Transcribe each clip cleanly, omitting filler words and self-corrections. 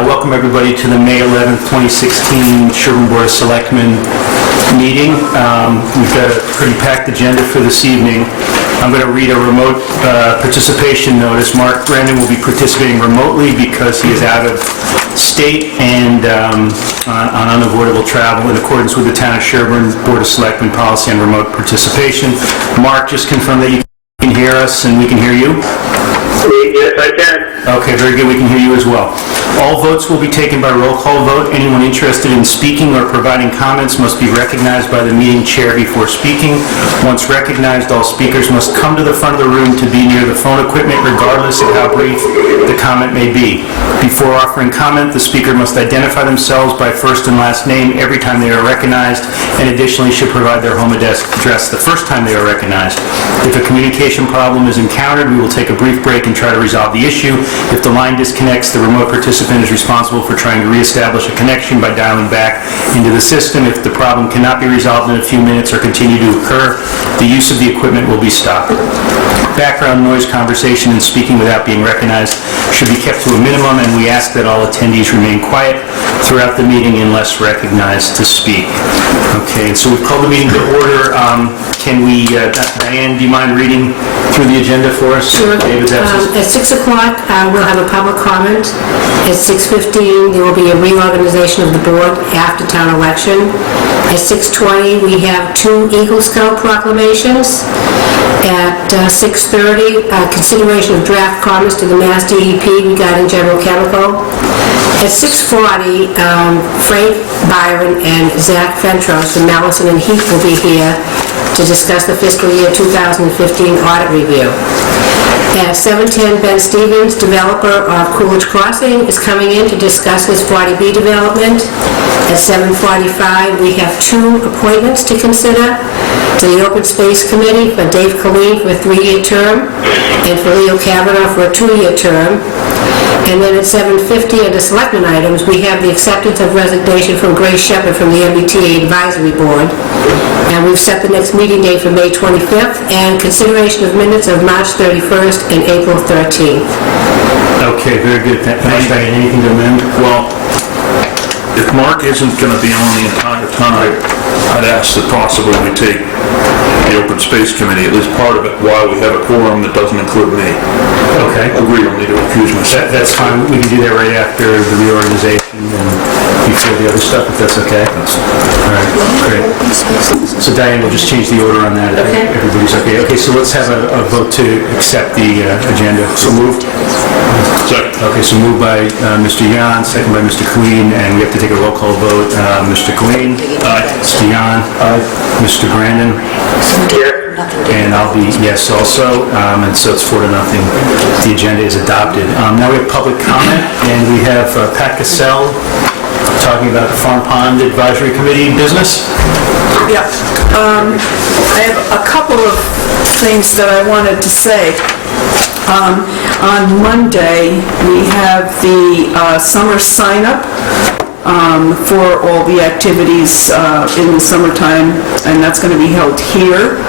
Welcome everybody to the May 11th, 2016 Sherborn Board of Selectmen meeting. We've got a pretty packed agenda for this evening. I'm going to read a remote participation notice. Mark Brandon will be participating remotely because he is out of state and on unavoidable travel in accordance with the Town of Sherborn Board of Selectmen policy on remote participation. Mark, just confirm that you can hear us and we can hear you. Yes, I can. Okay, very good. We can hear you as well. All votes will be taken by roll call vote. Anyone interested in speaking or providing comments must be recognized by the meeting chair before speaking. Once recognized, all speakers must come to the front of the room to be near the phone equipment, regardless of how brief the comment may be. Before offering comment, the speaker must identify themselves by first and last name every time they are recognized, and additionally should provide their home address the first time they are recognized. If a communication problem is encountered, we will take a brief break and try to resolve the issue. If the line disconnects, the remote participant is responsible for trying to reestablish a connection by dialing back into the system. If the problem cannot be resolved in a few minutes or continue to occur, the use of the equipment will be stopped. Background noise, conversation, and speaking without being recognized should be kept to a minimum, and we ask that all attendees remain quiet throughout the meeting unless recognized to speak. Okay, and so we've called the meeting to order. Can we, Diane, do you mind reading through the agenda for us? Sure. David's absence. At 6 o'clock, we'll have a public comment. At 6:15, there will be a reorganization of the board after town election. At 6:20, we have 2 Eagle Scout proclamations. At 6:30, consideration of draft comments to the Mass DEP regarding General Chemical. At 6:40, Frank Byron and Zach Fentros from Mallison and Heath will be here to discuss the fiscal year 2015 audit review. At 7:10, Ben Stevens, developer of Coolidge Crossing, is coming in to discuss his 40B development. At 7:45, we have 2 appointments to consider to the Open Space Committee for Dave Colleen for a 3-year term and for Leo Kavanaugh for a 2-year term. And then at 7:50, under Selectmen items, we have the acceptance of resignation from Grace Shepherd from the MBTA Advisory Board. And we've set the next meeting date for May 25th and consideration of minutes of March 31st and April 13th. Okay, very good. Thanks, Diane. Anything to amend? Well, if Mark isn't going to be on the entire time, I'd ask that possibly we take the Open Space Committee, at least part of it, while we have a quorum that doesn't include me. Okay. Agree, I'll need to accuse myself. That's fine. We can do that right after the reorganization and before the other stuff, if that's okay. All right, great. So Diane, we'll just change the order on that. Okay. Everybody's okay. Okay, so let's have a vote to accept the agenda. So moved. Second. Okay, so moved by Mr. Yan, second by Mr. Colleen, and we have to take a roll call vote. Mr. Colleen? Aye. Mr. Yan? Aye. Mr. Brandon? Yes. And I'll be yes also, and so it's 4-0. The agenda is adopted. Now we have public comment, and we have Pat Cassell talking about the Farm Pond Advisory Committee business. Yeah, I have a couple of things that I wanted to say. On Monday, we have the summer sign-up for all the activities in the summertime, and that's going to be held here.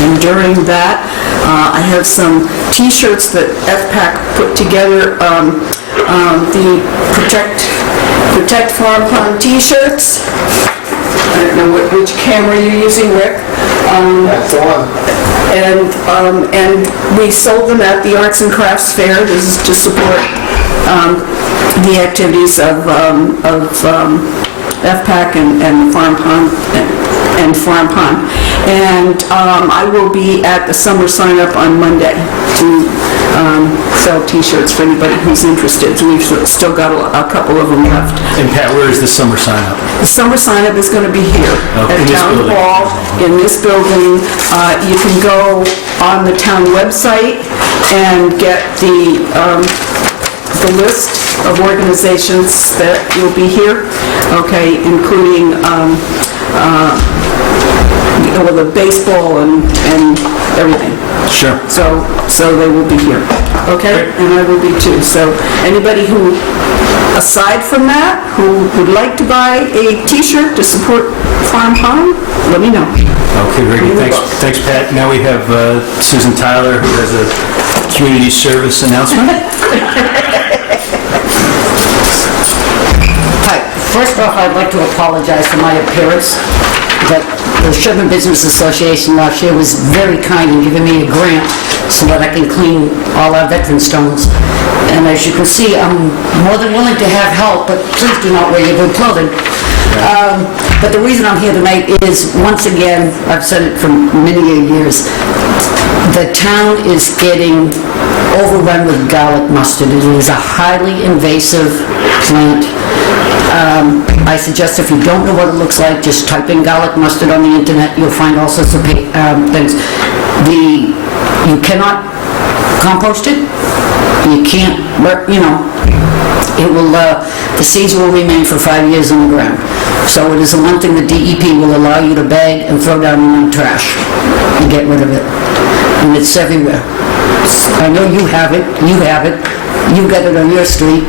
And during that, I have some T-shirts that FPAC put together, the Protect Farm Pond T-shirts. I don't know which camera you're using, Rick. That's the one. And we sold them at the Arts and Crafts Fair. This is to support the activities of FPAC and Farm Pond and Farm Pond. And I will be at the summer sign-up on Monday to sell T-shirts for anybody who's interested. So we've still got a couple of them left. And Pat, where is the summer sign-up? The summer sign-up is going to be here in at this Town building. Hall, in this building. You can go on the town website and get the list of organizations that will be here, okay, including the baseball and everything. Sure. So they will be here, okay? And I will be too. So anybody who, aside from that, who would like to buy a T-shirt to support Farm Pond, let me know. Okay, very good. Thanks, Pat. Now we have Susan Tyler, who has a community service announcement. I'd like to apologize for my appearance, but the Sherborn Business Association last year was very kind in giving me a grant so that I can clean all our veteran stones. And as you can see, I'm more than willing to have help, but please do not wear your good clothing. But the reason I'm here tonight is, once again, I've said it for many years, the town is getting overrun with garlic mustard. It is a highly invasive plant. I suggest if you don't know what it looks like, just type in garlic mustard on the internet. You'll find all sorts of things. You cannot compost it. You can't, it will, the seeds will remain for 5 years in the ground. So it is the one thing the DEP will allow you to bag and throw down in the trash and get rid of it. And it's everywhere. I know you have it, you got it on your street,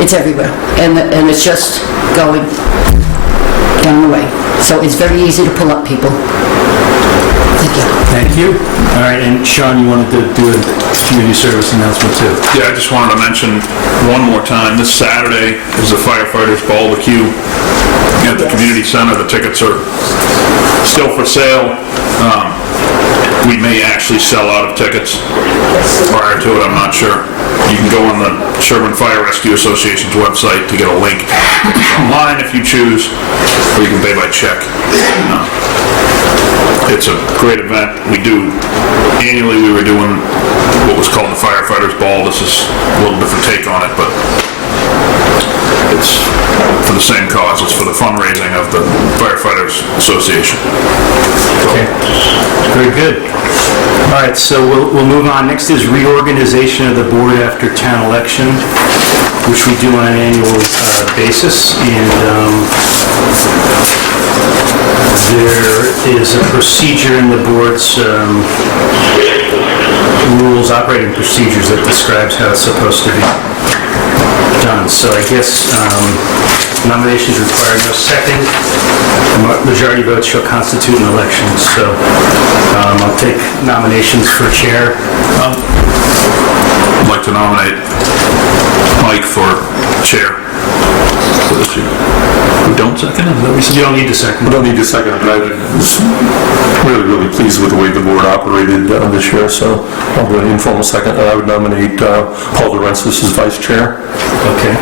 it's everywhere. And it's just going down the way. So it's very easy to pull up people. Thank you. Thank you. All right, and Sean, you wanted to do a community service announcement too? Yeah, I just wanted to mention one more time, this Saturday is the firefighters barbecue at the community center. The tickets are still for sale. We may actually sell out of tickets prior to it, I'm not sure. You can go on the Sherborn Fire Rescue Association's website to get a link online if you choose, or you can pay by check. It's a great event. Annually we were doing what was called the Firefighters Ball. This is a little different take on it, but it's for the same cause. It's for the fundraising of the Firefighters Association. Okay, very good. All right, so we'll move on. Next is reorganization of the board after town election, which we do on an annual basis. And there is a procedure in the board's rules, operating procedures, that describes how it's supposed to be done. So I guess nominations require no second. Majority votes shall constitute an election. So I'll take nominations for chair. I'd like to nominate Mike for chair for this year. We don't second it? Is that what we said? You don't need to second. We don't need to second it, but I was really pleased with the way the board operated this year, so I'll do an informal second, and I would nominate Paul DeRensis as vice chair. Okay.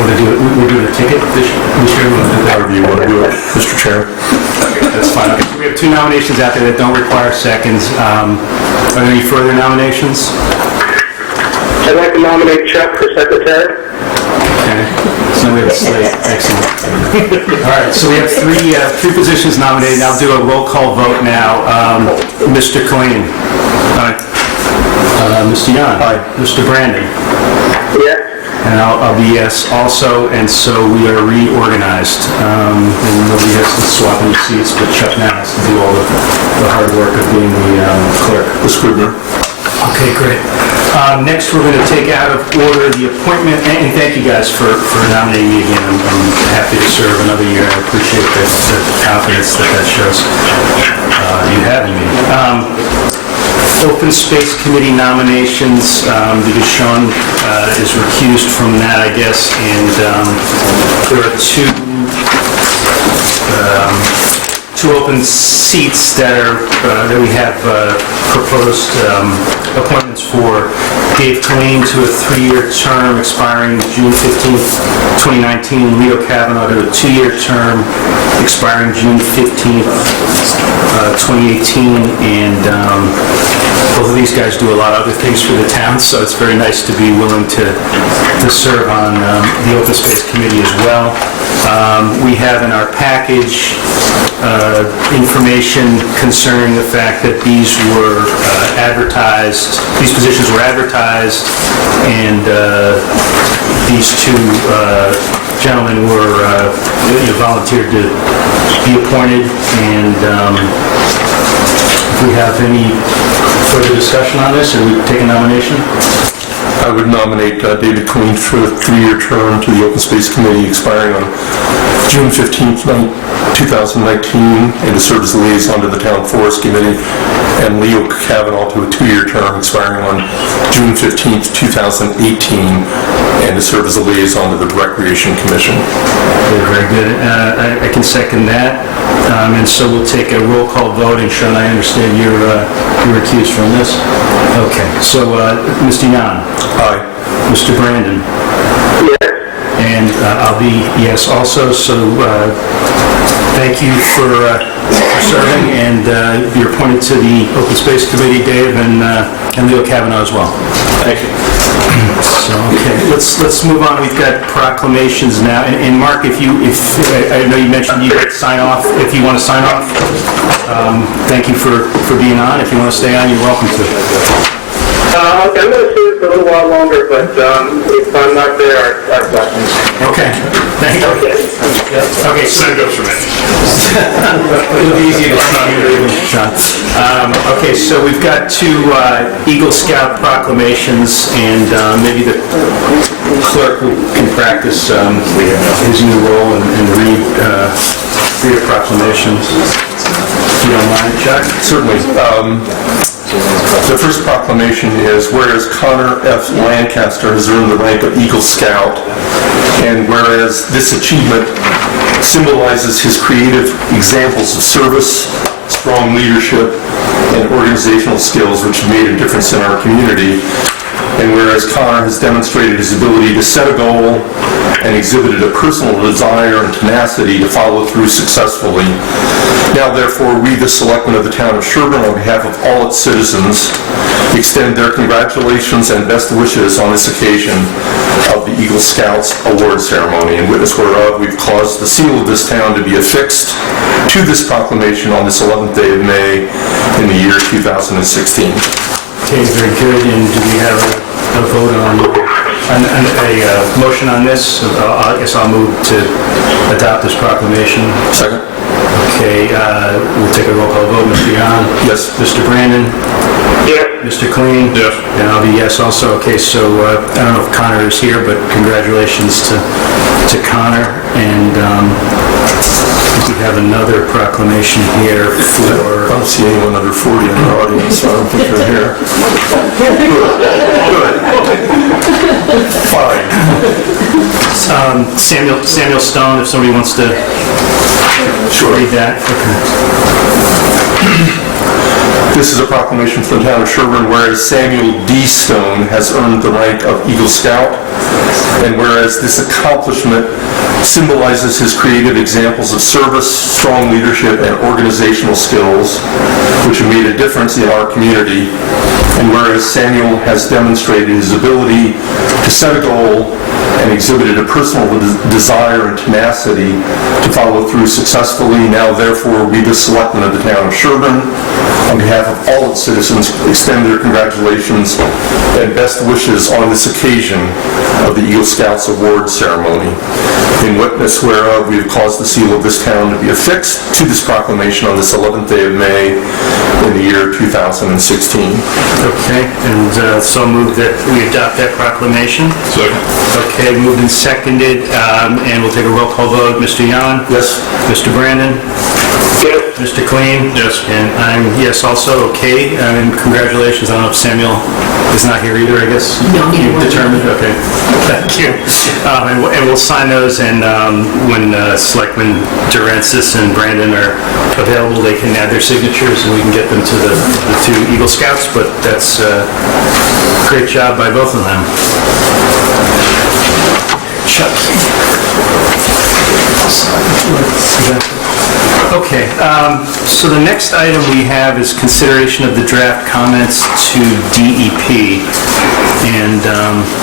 We're doing a ticket this year? However you want to do it, Mr. Chair. Okay, that's fine. Okay, so we have two nominations out there that don't require seconds. Are there any further nominations? I'd like to nominate Chuck for secretary. Okay, so we have a slate. Excellent. All right, so we have three positions nominated. I'll do a roll call vote now. Mr. Coyne. Aye. Mr. Yan. Aye. Mr. Brandon. Yes. And I'll be yes also, and so we are reorganized. And nobody has to swap any seats, but Chuck now has to do all the hard work of being the clerk. The scrivener. Okay, great. Next, we're going to take out of order the appointment, and thank you guys for nominating me again. I'm happy to serve another year. I appreciate the confidence that shows you have in me. Open Space Committee nominations, because Sean is recused from that, I guess, and there are two open seats that we have proposed appointments for. Dave Colleen to a 3-year term expiring June 15th, 2019. Leo Kavanaugh to a 2-year term expiring June 15th, 2018. And both of these guys do a lot of other things for the town, so it's very nice to be willing to serve on the Open Space Committee as well. We have in our package information concerning the fact that these were these positions were advertised, and these two gentlemen were volunteered to be appointed. And if we have any further discussion on this, or we take a nomination? I would nominate David Queen for a 3-year term to the Open Space Committee expiring on June 15th, 2019, and to serve as the liaison to the Town Forest Committee, and Leo Kavanaugh to a 2-year term expiring on June 15th, 2018, and to serve as a liaison to the Recreation Commission. Very good. I can second that. And so we'll take a roll call vote, and Sean, I understand you're recused from this? Okay, so Mr. Yan? Aye. Mr. Brandon? Yes. And I'll be yes also, so thank you for serving, and you're appointed to the Open Space Committee, Dave, and Leo Kavanaugh as well. Thank you. So, okay, let's move on. We've got proclamations now, and Mark, if I know you mentioned you could sign off, if you want to sign off, thank you for being on. If you want to stay on, you're welcome to. I'm going to stay for a little while longer, but if I'm not there, I've got Okay, thank you. Okay, so Send goes for me. it'll be easy to see, Sean. Okay, so we've got 2 Eagle Scout proclamations, and maybe the clerk can practice his new role and read a proclamation. If you don't mind, Chuck? Certainly. The first proclamation is, whereas Connor F. Lancaster has earned the rank of Eagle Scout, and whereas this achievement symbolizes his creative examples of service, strong leadership, and organizational skills which have made a difference in our community, and whereas Connor has demonstrated his ability to set a goal and exhibited a personal desire and tenacity to follow through successfully, now therefore we, the selectmen of the town of Sherborn, on behalf of all its citizens, extend their congratulations and best wishes on this occasion of the Eagle Scouts award ceremony, in witness whereof we've caused the seal of this town to be affixed to this proclamation on this 11th day of May in the year 2016. Okay, very good. And do we have a vote on a motion on this? I guess I'll move to adopt this proclamation. Second? Okay, we'll take a roll call vote. Mr. Yan? Yes. Mr. Brandon? Yes. Mr. Clean? Yes. And I'll be yes also. Okay, so I don't know if Connor is here, but congratulations to Connor. And we have another proclamation here I for... don't see anyone under 40 in the audience, so I don't think they're here. Good. Fine. Samuel Stone, if somebody wants to read that. Okay. This is a proclamation from the town of Sherborn, whereas Samuel D. Stone has earned the rank of Eagle Scout, and whereas this accomplishment symbolizes his creative examples of service, strong leadership, and organizational skills, which have made a difference in our community, and whereas Samuel has demonstrated his ability to set a goal and exhibited a personal desire and tenacity to follow through successfully, now therefore we, the selectmen of the town of Sherborn, on behalf of all its citizens, extend their congratulations and best wishes on this occasion of the Eagle Scouts award ceremony. In witness whereof we have caused the seal of this town to be affixed to this proclamation on this 11th day of May in the year 2016. Okay, and so moved that we adopt that proclamation. Second. Okay, moved and seconded, and we'll take a roll call vote. Mr. Yan? Yes. Mr. Brandon? Yes. Mr. Clean? Yes. And I'm yes also. Okay, and congratulations. I don't know if Samuel is not here either, I guess? No, neither You've one. determined? Okay, thank you. And we'll sign those, and when Selectmen Durensis and Brandon are available, they can add their signatures, and we can get them to the 2 Eagle Scouts, but that's a great job by both of them. Chuck. Okay, so the next item we have is consideration of the draft comments to DEP. And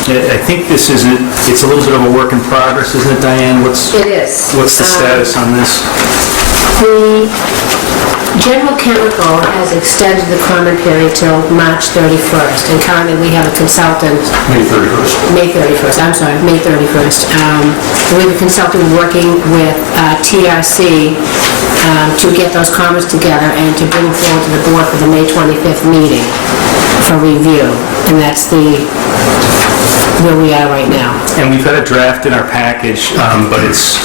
I think this is, it's a little bit of a work in progress, isn't it, Diane? It is. What's the status on this? The General Chemical has extended the comment period till March 31st, and currently we have a consultant, May 31st. May 31st, I'm sorry, May 31st. We have a consultant working with TRC to get those comments together and to bring forward to the board for the May 25th meeting for review. And that's the where we are right now. And we've got a draft in our package, but it's,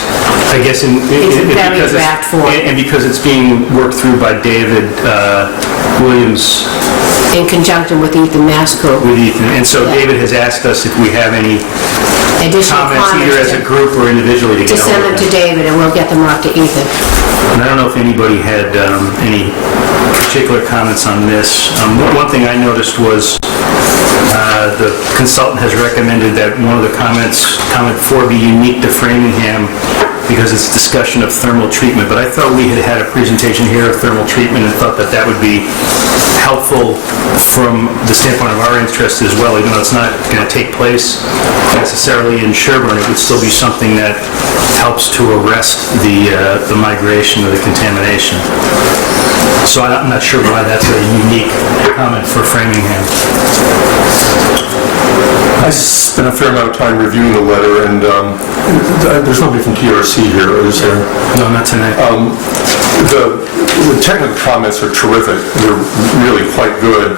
I guess, It's in very because draft form. And because it's being worked through by David Williams In conjunction with Ethan Masco. with Ethan. And so Yeah. David has asked us if we have any Additional comments, either as a comments group or individually, to to get send them over to David, and we'll get them off to Ethan. And I don't know if anybody had any particular comments on this. One thing I noticed was the consultant has recommended that one of the comments, comment 4, be unique to Framingham because it's discussion of thermal treatment. But I thought we had a presentation here of thermal treatment and thought that that would be helpful from the standpoint of our interest as well. Even though it's not going to take place necessarily in Sherborn, it would still be something that helps to arrest the migration of the contamination. So I'm not sure why that's a unique comment for Framingham. I spent a fair amount of time reviewing the letter, and there's nobody from TRC here, is there? No, not tonight. The technical comments are terrific. They're really quite good.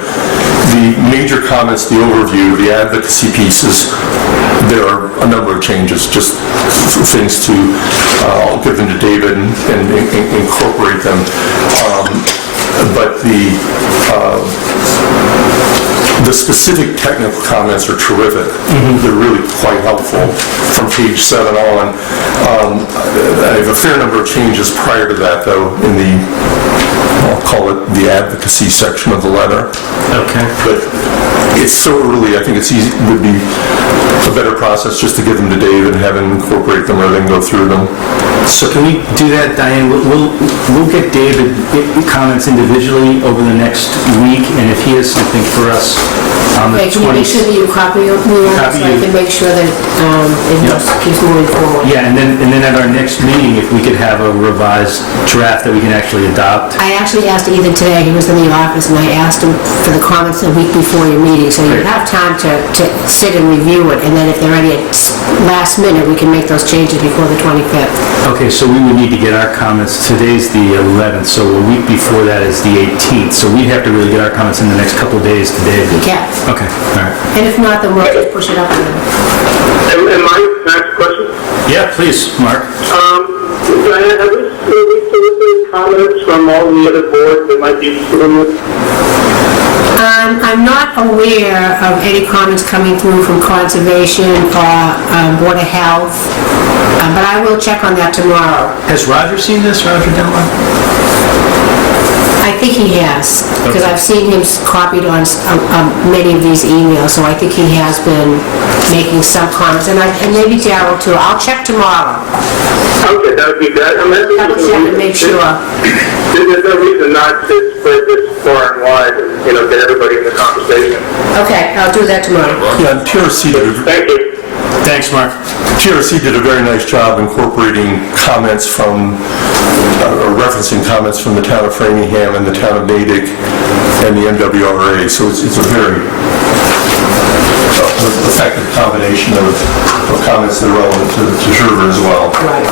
The major comments, the overview, the advocacy pieces, there are a number of changes, just things to, I'll give them to David and incorporate them. But the specific technical comments are terrific. They're really quite helpful from page 7 on. I have a fair number of changes prior to that, though, in the, I'll call it the advocacy section of the letter. Okay. But it's so early, I think it's easy, would be a better process just to give them to Dave and have him incorporate them rather than go through them. So can we do that, Diane? We'll get David comments individually over the next week, and if he has something for us on the Okay, can you make sure 20th. that you copy me on it Copy so I you. can make sure that it keeps moving forward? Yeah, and then at our next meeting, if we could have a revised draft that we can actually adopt. I actually asked Ethan today, he was in the office, and I asked him for the comments a week before your meeting, so you Great. have time to sit and review it, and then if they're ready at last minute, we can make those changes before the 25th. Okay, so we would need to get our comments, today's the 11th, so a week before that is the 18th, so we'd have to really get our comments in the next couple of days today. Yeah. Okay, all right. And if not, then we'll just push it up a little. And Mike, next question. Yeah, please, Mark. Diane, have we solicited comments from all the other boards that might be interested in this? I'm not aware of any comments coming through from Conservation or Board of Health, but I will check on that tomorrow. Has Roger seen this, Roger Delmar? I think he has, because I've seen him copied on many of these emails, so I think he has been making some comments, and maybe Darrell too. I'll check tomorrow. Okay, that would be good. I mean, Double check and make sure. There's no reason not to spread this far and wide, get everybody in the conversation. Okay, I'll do that tomorrow. Yeah, and TRC Thank you. Thanks, Mark. TRC did a very nice job incorporating comments from, or referencing comments from the town of Framingham and the town of Natick and the MWRA, so it's a very effective combination of comments that are relevant to Sherborn as well. Right.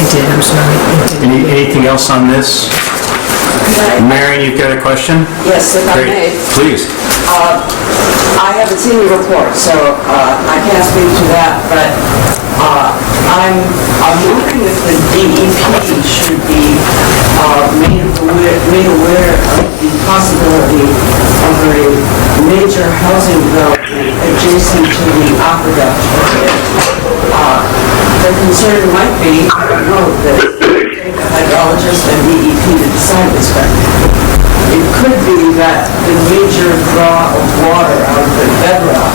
They did, I'm sorry. They did. Anything else on this? Marion, you've got a question? Yes, if I Great. may. Please. I haven't seen the report, so I can't speak to that, but I'm wondering if the DEP should be made aware of the possibility of a major housing development adjacent to the aqueduct area. The concern might be, I don't know, that take a hydrologist and DEP to decide this, but it could be that the major draw of water out of the bedrock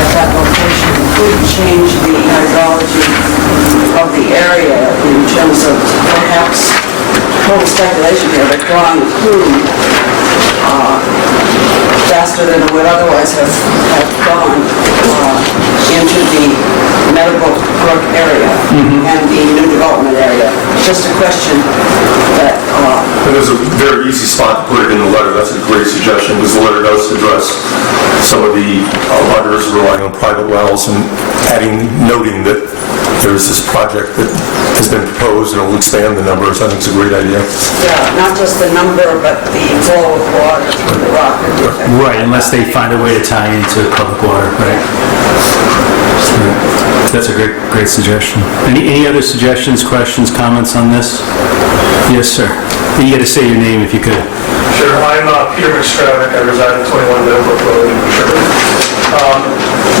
at that location could change the hydrology of the area in terms of perhaps total speculation here, but drawing plume faster than it would otherwise have gone into the Meadowbrook Brook area and the new development area. Just a question that... And there's a very easy spot to put it in the letter. That's a great suggestion, because the letter does address some of the letters relying on private wells and noting that there's this project that has been proposed those, and it'll expand the numbers. I think it's a great idea. Yeah, not just the number, but the flow of water through the rock. Right, unless they find a way to tie into public water, right? So, that's a great suggestion. Any other suggestions, questions, comments on this? Yes, sir. You got to say your name if you could. Sure, I'm Peter McStravick. I reside at 21 Meadowbrook Road in Sherborn.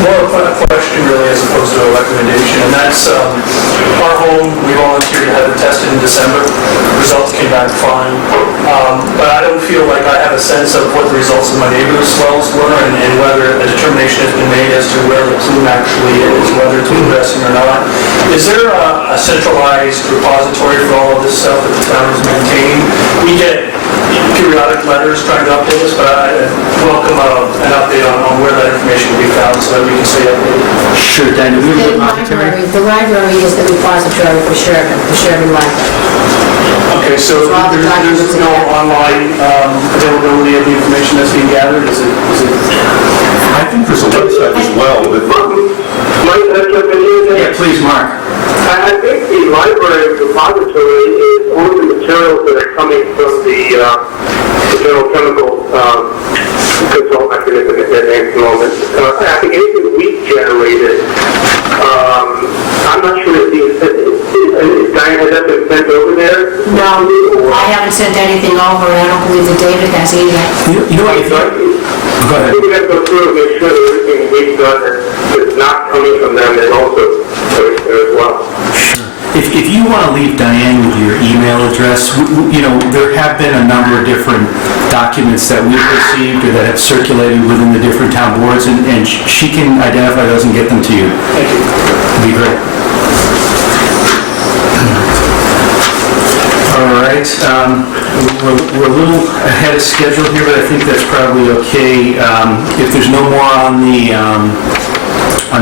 More of a question really as opposed to a recommendation, and that's our home, we volunteered to have it tested in December. Results came back fine, but I don't feel like I have a sense of what the results of my neighbor's wells were and whether a determination has been made as to where the plume actually is, whether it's progressing or not. Is there a centralized repository for all of this stuff that the town is maintaining? We get periodic letters trying to update us, but I welcome an update on where that information will be found so that we can stay updated. Sure, Dan, do we have a repository? The library is the repository for Sherborn Library. Okay, so there's no online availability of the information that's being gathered? Is it? I think there's a website as well. Mike, can I jump in here? Yeah, please, Mark. I think the library repository is all the materials that are coming from the general chemical consultant, I forget the name at the moment. I think anything we generated, I'm not sure if Diane has that been sent over there. No, I haven't sent anything over, and I don't believe that David has either. You know what? Go I ahead. think we have to go through and make sure that everything we've done is not coming from them and also coming there as well. If you want to leave Diane with your email address, there have been a number of different documents that we've received or that have circulated within the different town boards, and she can identify those and get them to you. Thank you. It'd be great. All right, we're a little ahead of schedule here, but I think that's probably okay. If there's no more on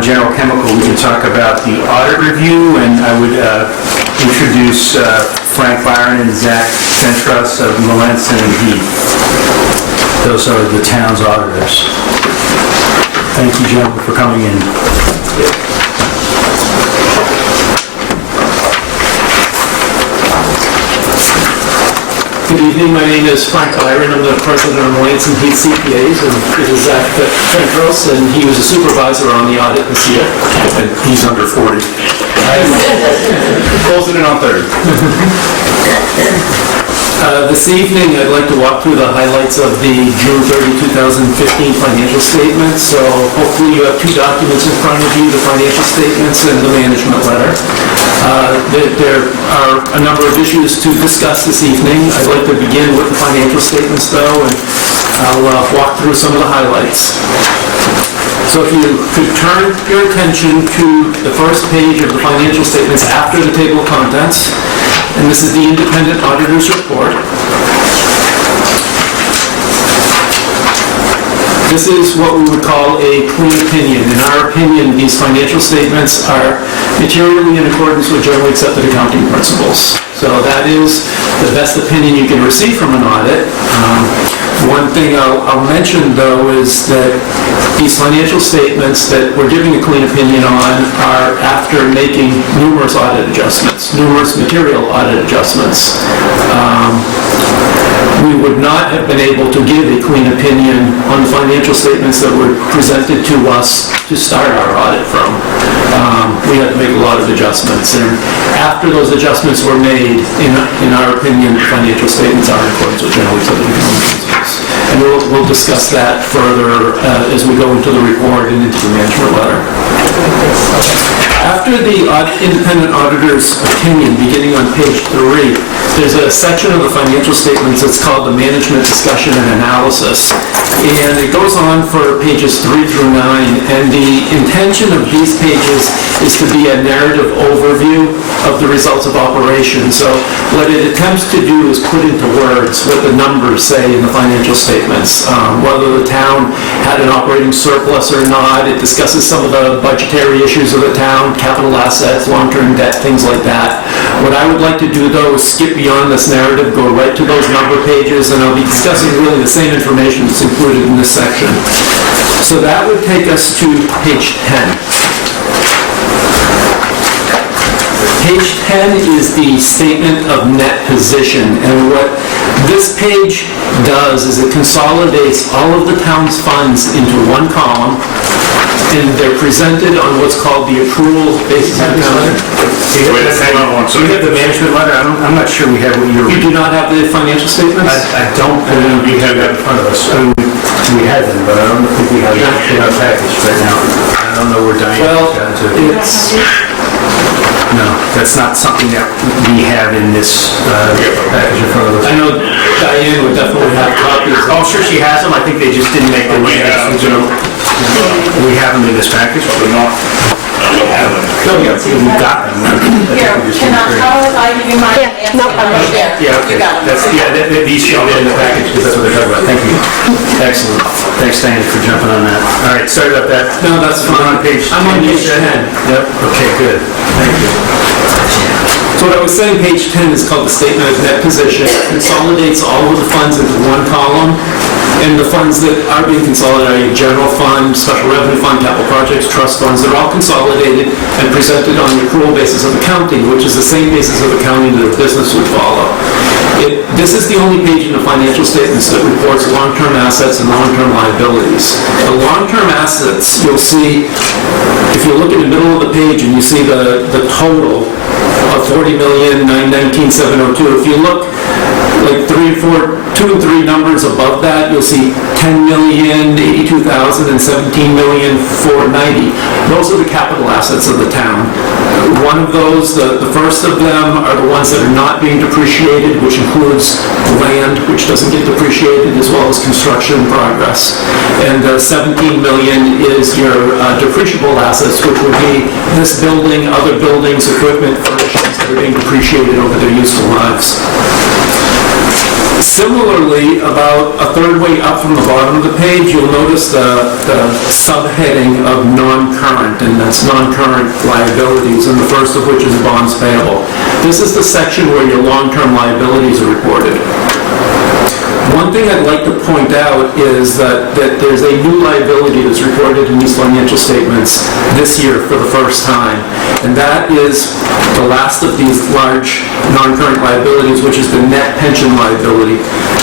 general chemical, we can talk about the audit review, and I would introduce Frank Byron and Zach Fentruss of Melanson and Heath. Those are the town's auditors. Thank you, gentlemen, for coming in. Good evening, my name is Frank Byron, I'm the president of Melanson Heath CPAs, and it is Zach Fentruss, and he was a supervisor on the audit this year. And he's under 40. Closing in on third. This evening, I'd like to walk through the highlights of the June 30, 2015 financial statements. So hopefully you have two documents in front of you, the financial statements and the management letter. There are a number of issues to discuss this evening. I'd like to begin with the financial statements though, and I'll walk through some of the highlights. So if you could turn your attention to the first page of the financial statements after the table of contents, and this is the independent auditor's report. This is what we would call a clean opinion. In our opinion, these financial statements are materially in accordance with generally accepted accounting principles. So that is the best opinion you can receive from an audit. One thing I'll mention though is that these financial statements that we're giving a clean opinion on are after making numerous audit adjustments, numerous material audit adjustments. We would not have been able to give a clean opinion on the financial statements that were presented to us to start our audit from. We had to make a lot of adjustments, and after those adjustments were made, in our opinion, the financial statements are in accordance with generally accepted accounting principles. And we'll discuss that further as we go into the report and into the management letter. After the independent auditor's opinion, beginning on page 3, there's a section of the financial statements that's called the management discussion and analysis. And it goes on for pages 3 through 9, and the intention of these pages is to be a narrative overview of the results of operations. So what it attempts to do is put into words what the numbers say in the financial statements. Whether the town had an operating surplus or not, it discusses some of the budgetary issues of the town, capital assets, long-term debt, things like that. What I would like to do though is skip beyond this narrative, go right to those number pages, and I'll be discussing really the same information that's included in this section. So that would take us to page 10. Page 10 is the statement of net position, and what this page does is it consolidates all of the town's funds into one column, and they're presented on what's called the accrual basis of accounting. Wait, hang on one So we have second. the management letter, I'm not sure we have what you're... You do not have the financial statements? I don't believe we have that in front of us. I mean, we had them, but I don't think we have it in our package right now. I don't know where Diane Well, got to. it's, No, that's not something that we have in this package in front of us. I know Diane would definitely have copies. Oh, sure she has them, I think they just didn't make the way. We have them in this package. But not, we haven't. No, we got them. Here, can I give you mine? No, I'm right there. Yeah, okay. You got them. These should be in the package, because that's what they're talking about. Thank you. Excellent. Thanks, Diane, for jumping on that. All right, sorry about that. No, that's We're fine. on page 10. I'm on you page said? 10. Yep, okay, good. Thank you. So what I was saying, page 10 is called the statement of net position. It consolidates all of the funds into one column, and the funds that are being consolidated are your general fund, special revenue fund, capital projects, trust funds. They're all consolidated and presented on the accrual basis of accounting, which is the same basis of accounting that a business would follow. This is the only page in the financial statements that reports long-term assets and long-term liabilities. The long-term assets, you'll see, if you look in the middle of the page and you see the total of $40,919,702, if you look like 2 and 3 numbers above that, you'll see $10,082,000 and $17,490,000. Those are the capital assets of the town. One of those, the first of them, are the ones that are not being depreciated, which includes land, which doesn't get depreciated, as well as construction in progress. And 17 million is your depreciable assets, which would be this building, other buildings, equipment, furnishings that are being depreciated over their useful lives. Similarly, about a third way up from the bottom of the page, you'll notice the subheading of non-current, and that's non-current liabilities, and the first of which is bonds payable. This is the section where your long-term liabilities are reported. One thing I'd like to point out is that there's a new liability that's reported in these financial statements this year for the first time, and that is the last of these large non-current liabilities, which is the net pension liability,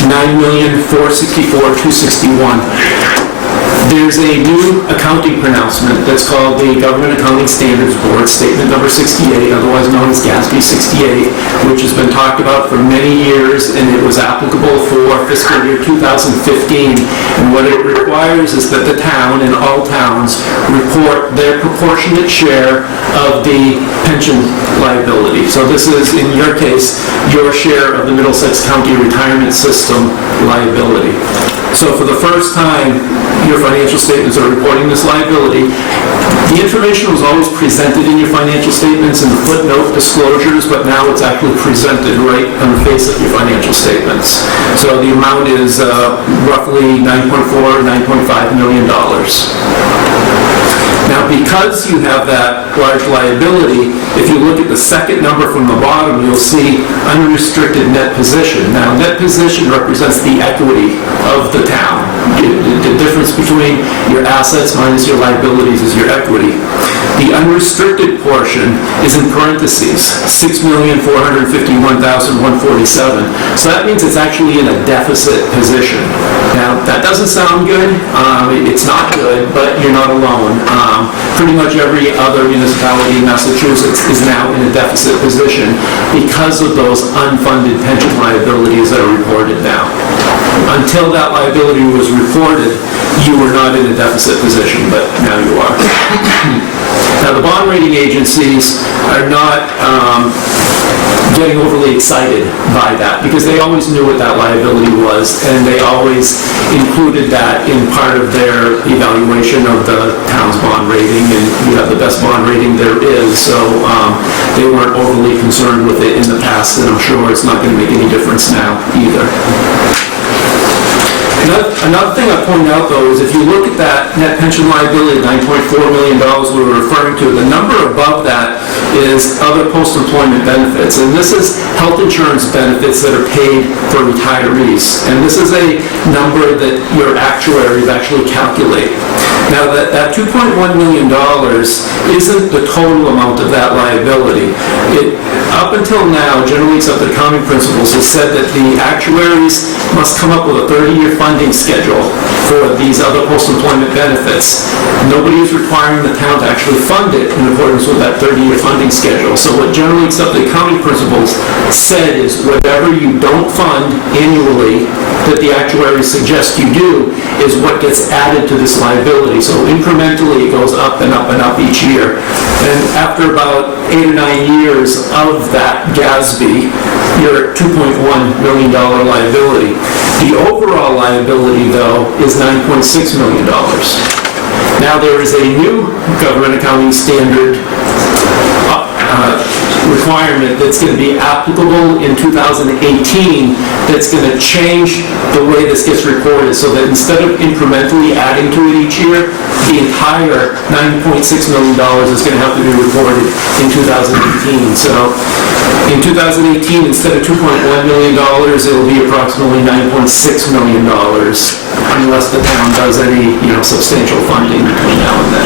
$9,464,261. There's a new accounting pronouncement that's called the Government Accounting Standards Board Statement Number 68, otherwise known as GASB 68, which has been talked about for many years, and it was applicable for fiscal year 2015. And what it requires is that the town and all towns report their proportionate share of the pension liability. So this is, in your case, your share of the Middlesex County Retirement System liability. So for the first time, your financial statements are reporting this liability. The information was always presented in your financial statements in the footnote disclosures, but now it's actually presented right on the face of your financial statements. So the amount is roughly $9.4, $9.5 million. Now, because you have that large liability, if you look at the second number from the bottom, you'll see unrestricted net position. Now, net position represents the equity of the town. The difference between your assets minus your liabilities is your equity. The unrestricted portion is in parentheses, $6,451,147. So that means it's actually in a deficit position. Now, that doesn't sound good. It's not good, but you're not alone. Pretty much every other municipality in Massachusetts is now in a deficit position because of those unfunded pension liabilities that are reported now. Until that liability was reported, you were not in a deficit position, but now you are. Now, the bond rating agencies are not getting overly excited by that because they always knew what that liability was, and they always included that in part of their evaluation of the town's bond rating, and you have the best bond rating there is, so they weren't overly concerned with it in the past, and I'm sure it's not going to make any difference now either. Another thing I point out, though, is if you look at that net pension liability, $9.4 million we were referring to, the number above that is other post-employment benefits. And this is health insurance benefits that are paid for retirees. And this is a number that your actuaries actually calculate. Now, that $2.1 million isn't the total amount of that liability. Up until now, generally accepted accounting principles has said that the actuaries must come up with a 30-year funding schedule for these other post-employment benefits. Nobody is requiring the town to actually fund it in accordance with that 30-year funding schedule. So what generally accepted accounting principles said is whatever you don't fund annually that the actuaries suggest you do is what gets added to this liability. So incrementally it goes up and up and up each year. And after about 8 or 9 years of that GASB, you're at $2.1 million liability. The overall liability, though, is $9.6 million. Now, there is a new government accounting standard requirement that's going to be applicable in 2018 that's going to change the way this gets recorded so that instead of incrementally adding to it each year, the entire $9.6 million is going to have to be recorded in 2018. So in 2018, instead of $2.1 million, it will be approximately $9.6 million unless the town does any substantial funding between now and then.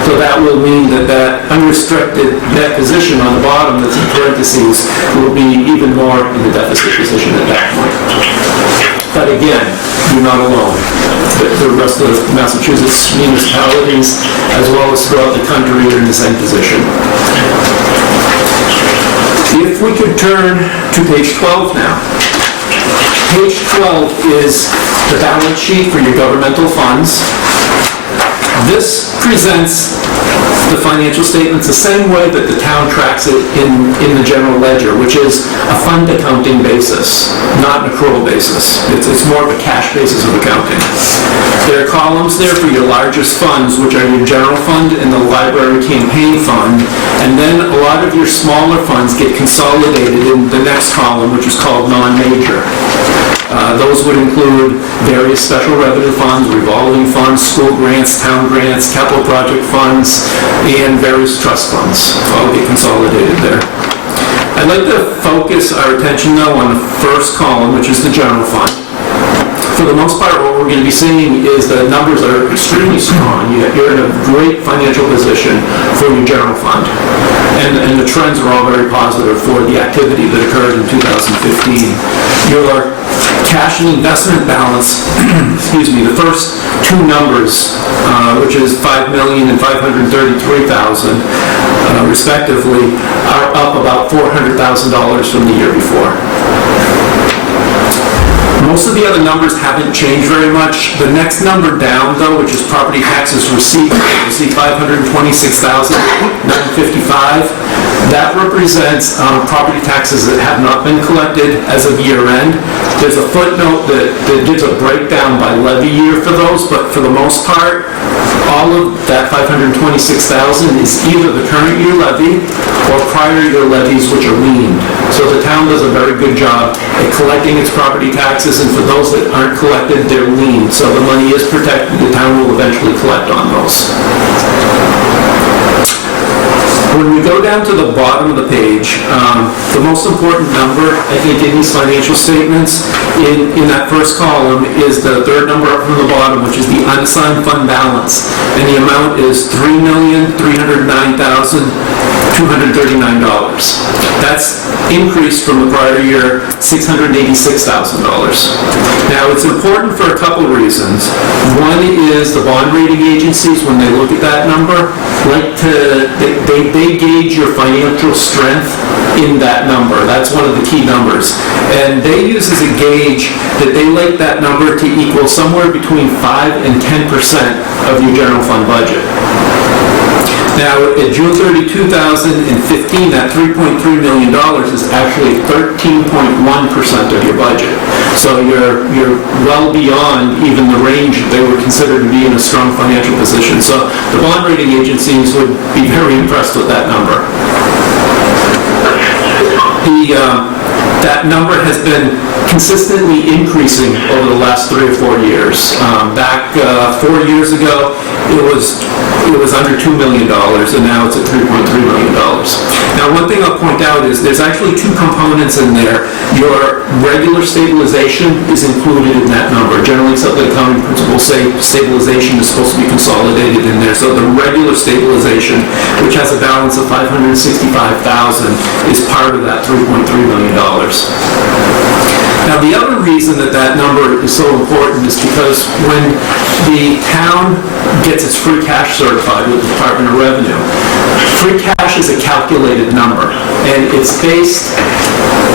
So that will mean that unrestricted net position on the bottom that's in parentheses will be even more in the deficit position at that point. But again, you're not alone. The rest of Massachusetts municipalities, as well as throughout the country, are in the same position. If we could turn to page 12 now. Page 12 is the balance sheet for your governmental funds. This presents the financial statements the same way that the town tracks it in the general ledger, which is a fund accounting basis, not an accrual basis. It's more of a cash basis of accounting. There are columns there for your largest funds, which are your general fund and the library campaign fund, and then a lot of your smaller funds get consolidated in the next column, which is called non-major. Those would include various special revenue funds, revolving funds, school grants, town grants, capital project funds, and various trust funds. All get consolidated there. I'd like to focus our attention, though, on the first column, which is the general fund. For the most part, what we're going to be seeing is the numbers are extremely strong. You're in a great financial position for your general fund. And the trends are all very positive for the activity that occurred in 2015. Your cash and investment balance, the first two numbers, which is $5,533,000, respectively, are up about $400,000 from the year before. Most of the other numbers haven't changed very much. The next number down, though, which is property taxes received, you see $526,955. That represents property taxes that have not been collected as of year end. There's a footnote that gives a breakdown by levy year for those, but for the most part, all of that $526,000 is either the current year levy or prior year levies, which are leaned. So the town does a very good job at collecting its property taxes, and for those that aren't collected, they're leaned. So the money is protected. The town will eventually collect on those. When we go down to the bottom of the page, the most important number, I think, in these financial statements, in that first column, is the third number up from the bottom, which is the unassigned fund balance. And the amount is $3,309,239. That's increased from the prior year, $686,000. Now, it's important for a couple of reasons. One is the bond rating agencies, when they look at that number, they gauge your financial strength in that number. That's one of the key numbers. And they use as a gauge that they like that number to equal somewhere between 5 and 10% of your general fund budget. Now, at June 30, 2015, that $3.3 million is actually 13.1% of your budget. So you're well beyond even the range that they would consider to be in a strong financial position. So the bond rating agencies would be very impressed with that number. That number has been consistently increasing over the last 3 or 4 years. Back 4 years ago, it was under $2 million, and now it's at $3.3 million. Now, one thing I'll point out is there's actually two components in there. Your regular stabilization is included in that number. Generally accepted accounting principles say stabilization is supposed to be consolidated in there. So the regular stabilization, which has a balance of $565,000, is part of that $3.3 million. Now, the other reason that that number is so important is because when the town gets its free cash certified with the Department of Revenue, free cash is a calculated number, and it's based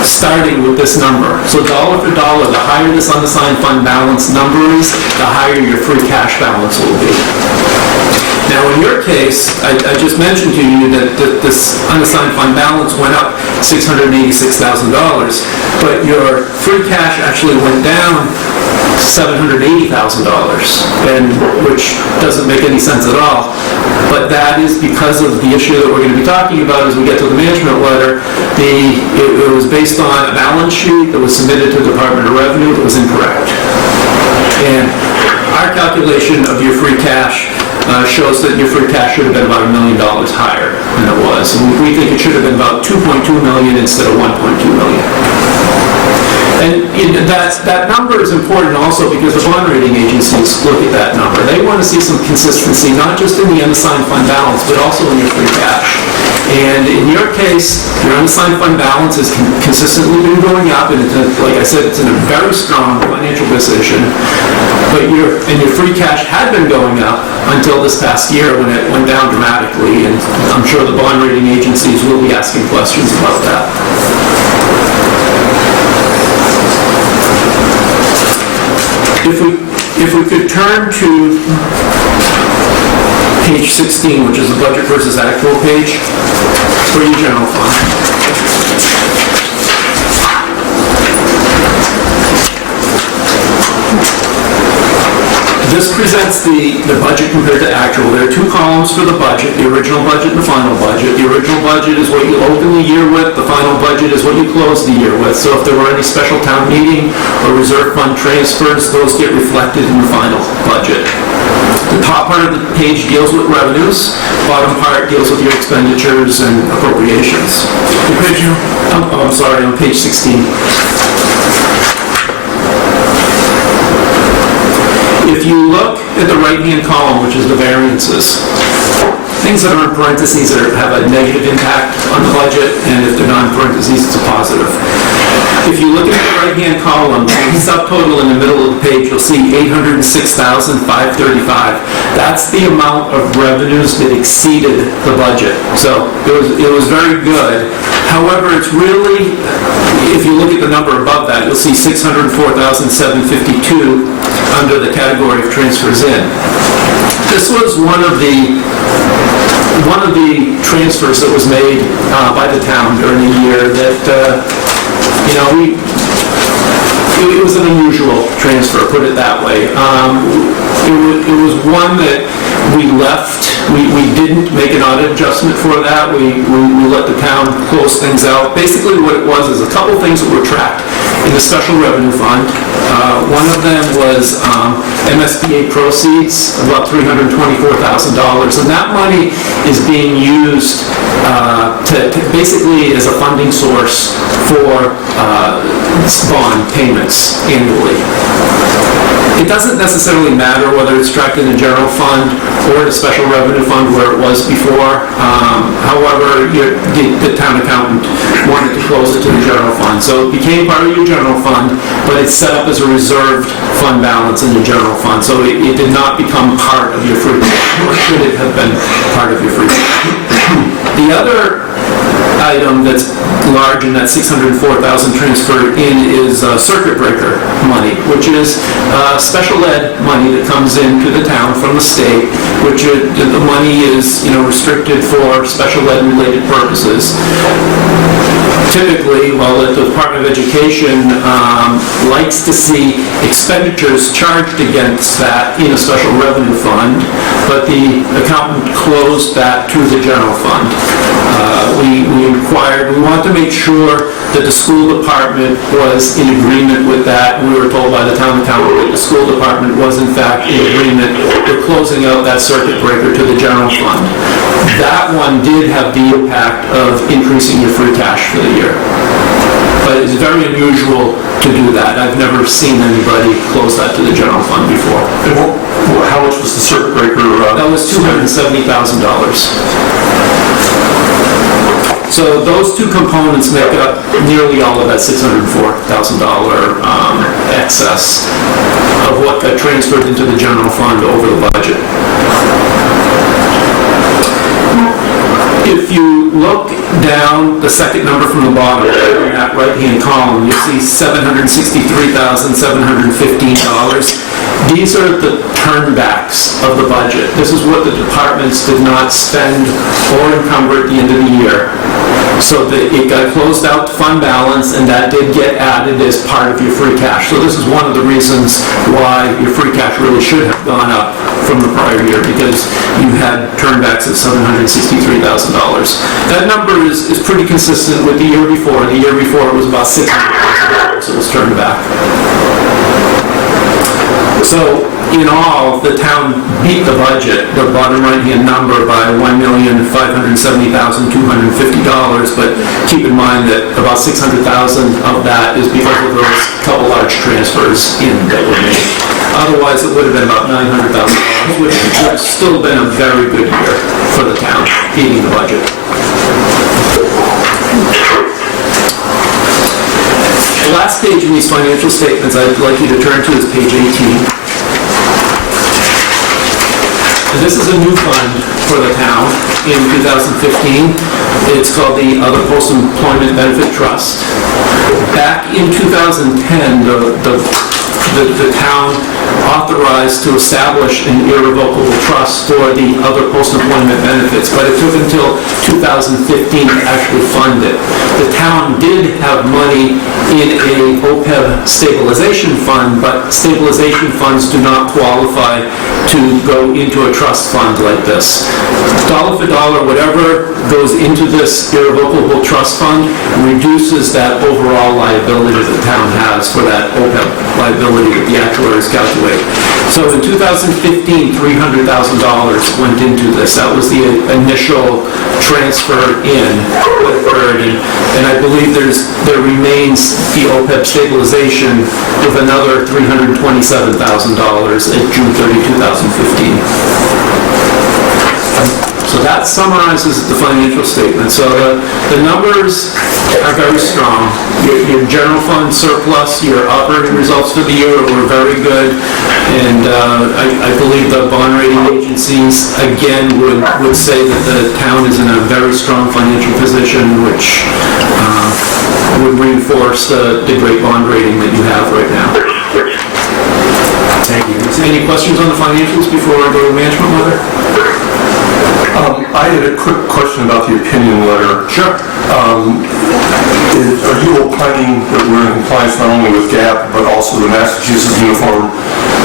starting with this number. So dollar for dollar, the higher this unassigned fund balance number is, the higher your free cash balance will be. Now, in your case, I just mentioned to you that this unassigned fund balance went up $686,000, but your free cash actually went down $780,000, and which doesn't make any sense at all. But that is because of the issue that we're going to be talking about as we get to the management letter. It was based on a balance sheet that was submitted to the Department of Revenue that was incorrect. And our calculation of your free cash shows that your free cash should have been about $1 million higher than it was. And we think it should have been about $2.2 million instead of $1.2 million. And that number is important also because the bond rating agencies look at that number. They want to see some consistency, not just in the unassigned fund balance, but also in your free cash. And in your case, your unassigned fund balance has consistently been going up, and like I said, it's in a very strong financial position. But your free cash had been going up until this past year when it went down dramatically, and I'm sure the bond rating agencies will be asking questions about that. If we could turn to page 16, which is the budget versus actual page for your general fund. This presents the budget compared to actual. There are two columns for the budget, the original budget and the final budget. The original budget is what you open the year with, the final budget is what you close the year with. So if there were any special town meeting or reserve fund transfers, those get reflected in the final budget. The top part of the page deals with revenues, bottom part deals with your expenditures and appropriations. I'm sorry, on page 16. If you look at the right-hand column, which is the variances, things that are in parentheses have a negative impact on the budget, and if they're not in parentheses, it's a positive. If you look at the right-hand column, the subtotal in the middle of the page, you'll see $806,535. That's the amount of revenues that exceeded the budget. So it was very good. However, it's really, if you look at the number above that, you'll see $604,752 under the category of transfers in. This was one of the transfers that was made by the town during the year that, it was an unusual transfer, put it that way. It was one that we left. We didn't make an audit adjustment for that. We let the town close things out. Basically what it was is a couple things that were tracked in the special revenue fund. One of them was MSBA proceeds, about $324,000, and that money is being used to basically as a funding source for bond payments annually. It doesn't necessarily matter whether it's tracked in a general fund or in a special revenue fund where it was before. However, the town accountant wanted to close it to the general fund. So it became part of your general fund, but it's set up as a reserved fund balance in the general fund. So it did not become part of your free cash, or should it have been part of your free cash. The other item that's large in that $604,000 transfer in is circuit breaker money, which is special ed money that comes into the town from the state, which the money is restricted for special ed related purposes. Typically, the Department of Education likes to see expenditures charged against that in a special revenue fund, but the accountant closed that to the general fund. We required. We want to make sure that the school department was in agreement with that. We were told by the town accountant that the school department was in fact in agreement with closing out that circuit breaker to the general fund. That one did have the impact of increasing your free cash for the year. But it's very unusual to do that. I've never seen anybody close that to the general fund before. How much was the circuit breaker? That was $270,000. So those two components make up nearly all of that $604,000 excess of what got transferred into the general fund over the budget. If you look down the second number from the bottom, in that right-hand column, you see $763,715. These are the turnbacks of the budget. This is what the departments did not spend or encumber at the end of the year. So that it got closed out to fund balance, and that did get added as part of your free cash. So this is one of the reasons why your free cash really should have gone up from the prior year, because you had turnbacks of $763,000. That number is pretty consistent with the year before. The year before it was about $600,000 it was turned back. So in all, the town beat the budget, the bottom right-hand number, by $1,570,250, but keep in mind that about $600,000 of that is because of those couple large transfers in that were made. Otherwise, it would have been about $900,000, which would have still been a very good year for the town, beating the budget. The last page in these financial statements I'd like you to turn to is page 18. And this is a new fund for the town in 2015. It's called the Other Post-Employment Benefit Trust. Back in 2010, the town authorized to establish an irrevocable trust for the other post-employment benefits, but it took until 2015 to actually fund it. The town did have money in a OPEB stabilization fund, but stabilization funds do not qualify to go into a trust fund like this. Dollar for dollar, whatever goes into this irrevocable trust fund reduces that overall liability the town has for that OPEB liability that the actuaries calculate. So in 2015, $300,000 went into this. That was the initial transfer in that occurred, and I believe there remains the OPEB stabilization with another $327,000 at June 30, 2015. So that summarizes the financial statement. So the numbers are very strong. Your general fund surplus, your operating results for the year were very good, and I believe the bond rating agencies again would say that the town is in a very strong financial position, which would reinforce the great bond rating that you have right now. Thank you. Any questions on the financials before I go to management letter? I had a quick question about the opinion letter. Sure. Are you opining that we're in compliance not only with GAAP, but also the Massachusetts Uniform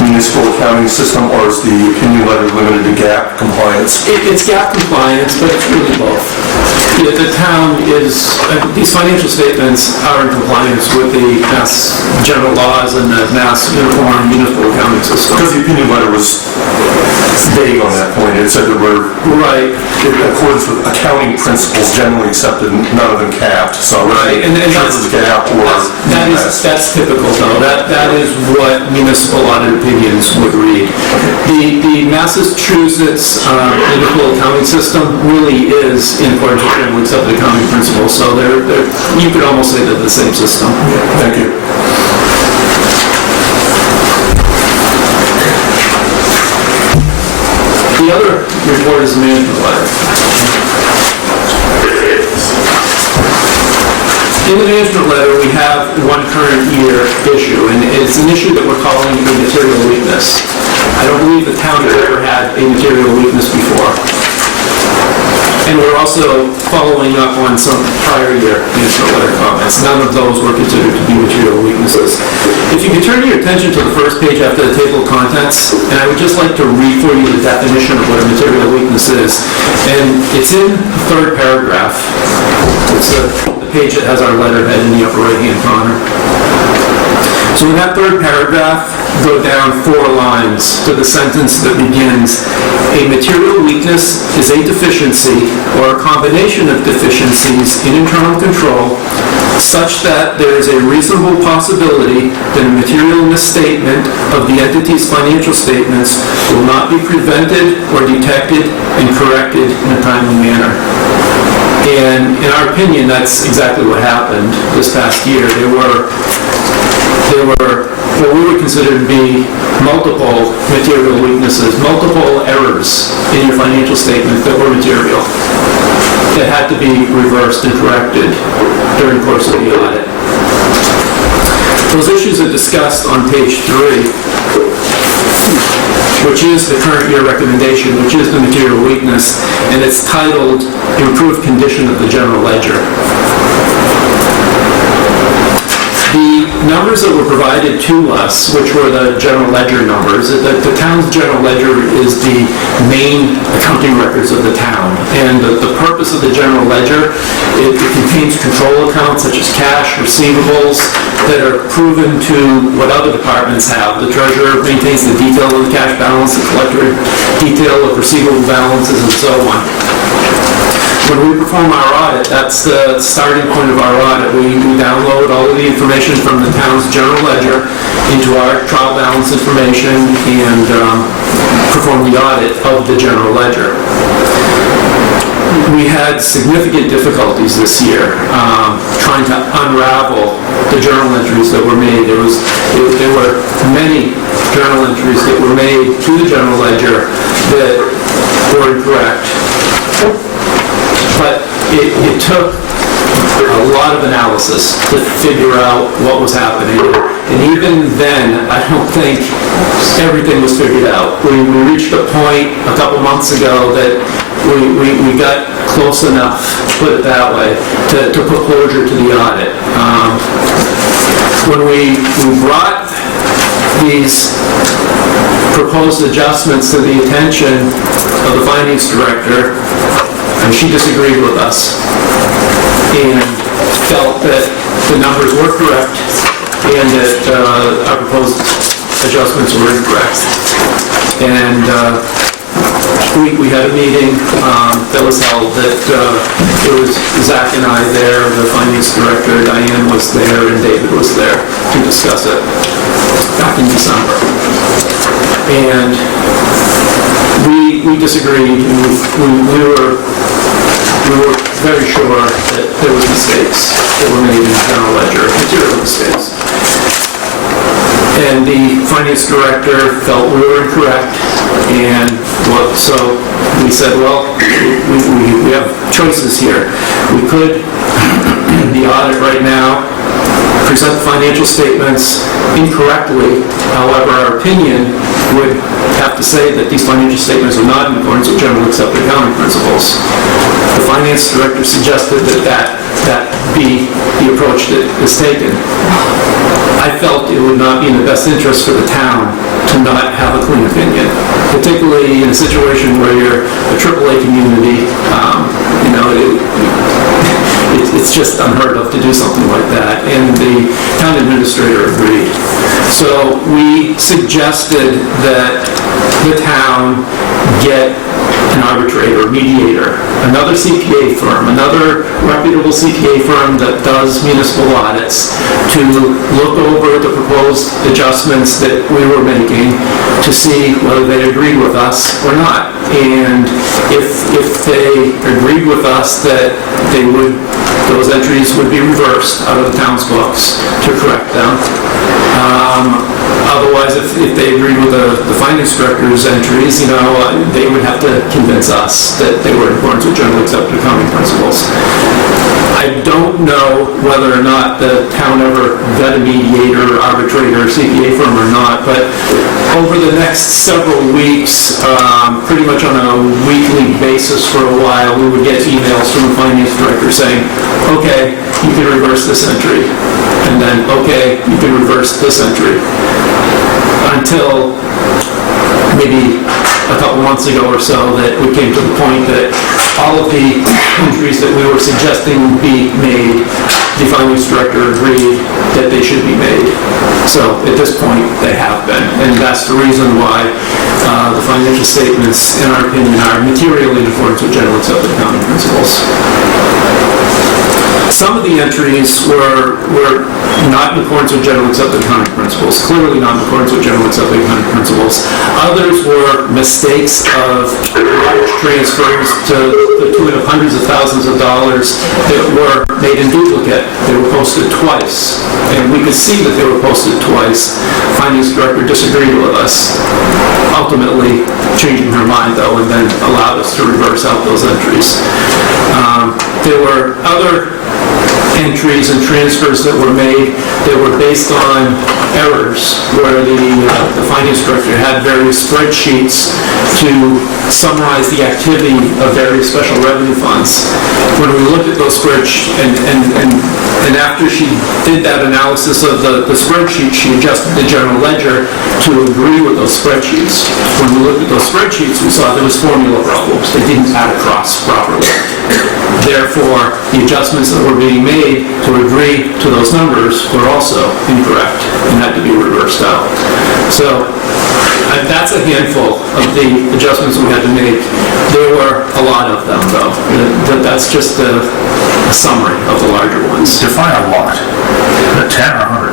Municipal Accounting System, or is the opinion letter limited to GAAP compliance? It's GAAP compliance, but it's really both. The town is, these financial statements are in compliance with the Mass general laws and the Mass Uniform Municipal Accounting System. Because the opinion letter was vague on that point. It said that we're right in accordance with accounting principles generally accepted, none of them capped. So right, and that's GAAP or that's typical though. That is what municipal audit opinions would read. The Massachusetts municipal accounting system really is in accordance with generally accepted accounting principles. So you could almost say they're the same system. Thank you. The other report is the management letter. In the management letter, we have one current year issue, and it's an issue that we're calling a material weakness. I don't believe the town has ever had a material weakness before. And we're also following up on some prior year municipal letter comments. None of those were considered to be material weaknesses. If you could turn your attention to the first page after the table of contents, and I would just like to read for you the definition of what a material weakness is. And it's in the third paragraph. It's the page that has our letterhead in the upper right-hand corner. So in that third paragraph, go down 4 lines to the sentence that begins, a material weakness is a deficiency or a combination of deficiencies in internal control such that there is a reasonable possibility that a material misstatement of the entity's financial statements will not be prevented or detected and corrected in a timely manner. And in our opinion, that's exactly what happened this past year. There were what we would consider to be multiple material weaknesses, multiple errors in your financial statement that were material, that had to be reversed and corrected during the course of the audit. Those issues are discussed on page 3, which is the current year recommendation, which is the material weakness, and it's titled Improved Condition of the General Ledger. The numbers that were provided to us, which were the general ledger numbers, the town's general ledger is the main accounting records of the town. And the purpose of the general ledger, it contains control accounts such as cash, receivables, that are proven to what other departments have. The treasurer maintains the detail of the cash balance, the collector detail of receivable balances, and so on. When we perform our audit, that's the starting point of our audit. We download all of the information from the town's general ledger into our trial balance information and perform the audit of the general ledger. We had significant difficulties this year trying to unravel the journal entries that were made. There were many journal entries that were made to the general ledger that were incorrect. But it took a lot of analysis to figure out what was happening. And even then, I don't think everything was figured out. We reached a point a couple months ago that we got close enough, put it that way, to put closure to the audit. When we brought these proposed adjustments to the attention of the finance director, and she disagreed with us and felt that the numbers were correct and that our proposed adjustments were incorrect. And we had a meeting that was held that it was Zach and I there, the finance director, Diane was there, and David was there to discuss it back in December. And we disagreed. We were very sure that there was mistakes that were made in the general ledger, material mistakes. And the finance director felt we were incorrect, and so we said, well, we have choices here. We could, in the audit right now, present the financial statements incorrectly. However, our opinion would have to say that these financial statements are not in accordance with generally accepted accounting principles. The finance director suggested that be the approach that is taken. I felt it would not be in the best interest for the town to not have a clean opinion, particularly in a situation where you're a AAA community. It's just unheard of to do something like that, and the town administrator agreed. So we suggested that the town get an arbitrator, mediator, another CPA firm, another reputable CPA firm that does municipal audits to look over the proposed adjustments that we were making to see whether they agreed with us or not. And if they agreed with us that those entries would be reversed out of the town's books to correct them. Otherwise, if they agreed with the finance director's entries, they would have to convince us that they were in accordance with generally accepted accounting principles. I I don't know whether or not the town ever got a mediator, arbitrator, CPA firm or not, but over the next several weeks, pretty much on a weekly basis for a while, we would get emails from the finance director saying, okay, you can reverse this entry, and then, okay, you can reverse this entry. Until maybe a couple months ago or so that we came to the point that all of the entries that we were suggesting be made, the finance director agreed that they should be made. So at this point, they have been. And that's the reason why the financial statements, in our opinion, are materially in accordance with general accepted accounting principles. Some of the entries were not in accordance with general accepted accounting principles, clearly not in accordance with general accepted accounting principles. Others were mistakes of large transfers to the tune of hundreds of thousands of dollars that were made in duplicate. They were posted twice, and we could see that they were posted twice. Finance director disagreed with us, ultimately changing her mind though, and then allowed us to reverse out those entries. There were other entries and transfers that were made that were based on errors, where the finance director had various spreadsheets to summarize the activity of various special revenue funds. When we looked at those spreadsheets, and after she did that analysis of the spreadsheet, she adjusted the general ledger to agree with those spreadsheets. When we looked at those spreadsheets, we saw there was formula problems. They didn't add across properly. Therefore, the adjustments that were being made to agree to those numbers were also incorrect and had to be reversed out. So that's a handful of the adjustments we had to make. There were a lot of them, though. That's just a summary of the larger ones. Define a lot. 10 or 100?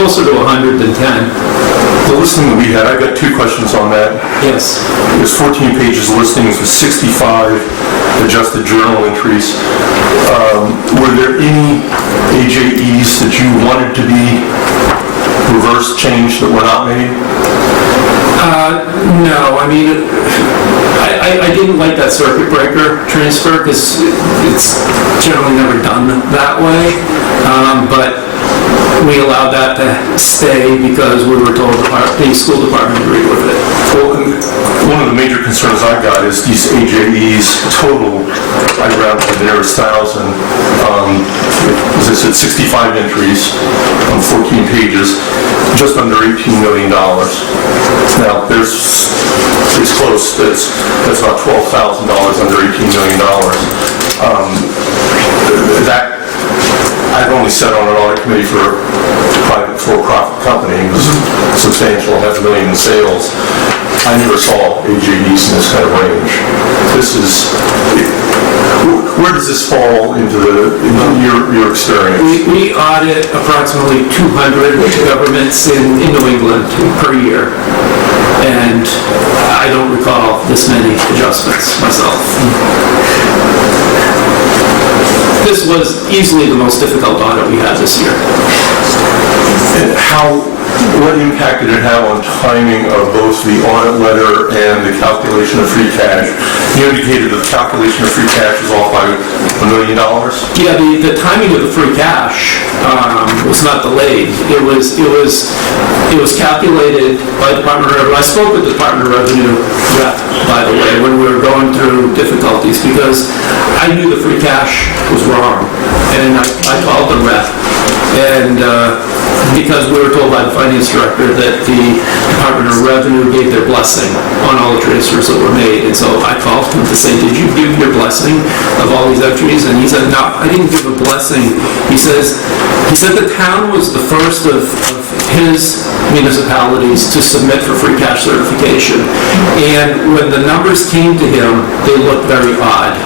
Closer to 100 than 10. The listing that we had, I've got two questions on that. Yes. It was 14 pages of listings with 65 adjusted journal entries. Were there any AJEs that you wanted to be reverse changed that were not made? No, I mean, I didn't like that circuit breaker transfer because it's generally never done that way, but we allowed that to stay because we were told the school department agreed with it. Well, one of the major concerns I got is these AJEs total, I rounded to the nearest 1,000. As I said, 65 entries on 14 pages, just under $18 million. Now, it's close. That's about $12,000 under $18 million. That I've only sat on an audit committee for a private for-profit company. It was substantial, $500 million in sales. I never saw AJEs in this kind of range. Where does this fall into your experience? We audit approximately 200 governments in New England per year, and I don't recall this many adjustments myself. This was easily the most difficult audit we had this year. And what impact did it have on timing of both the audit letter and the calculation of free cash? You indicated that the calculation of free cash was off by $1 million? Yeah, the timing of the free cash was not delayed. It was calculated by Department of Revenue. I spoke with the Department of Revenue rep, by the way, when we were going through difficulties, because I knew the free cash was wrong, and I called the rep, and because we were told by the finance director that the Department of Revenue gave their blessing on all the transfers that were made. And so I called him to say, did you give your blessing of all these entries? And he said, no, I didn't give a blessing. He said the town was the first of his municipalities to submit for free cash certification. And when the numbers came to him, they looked very odd.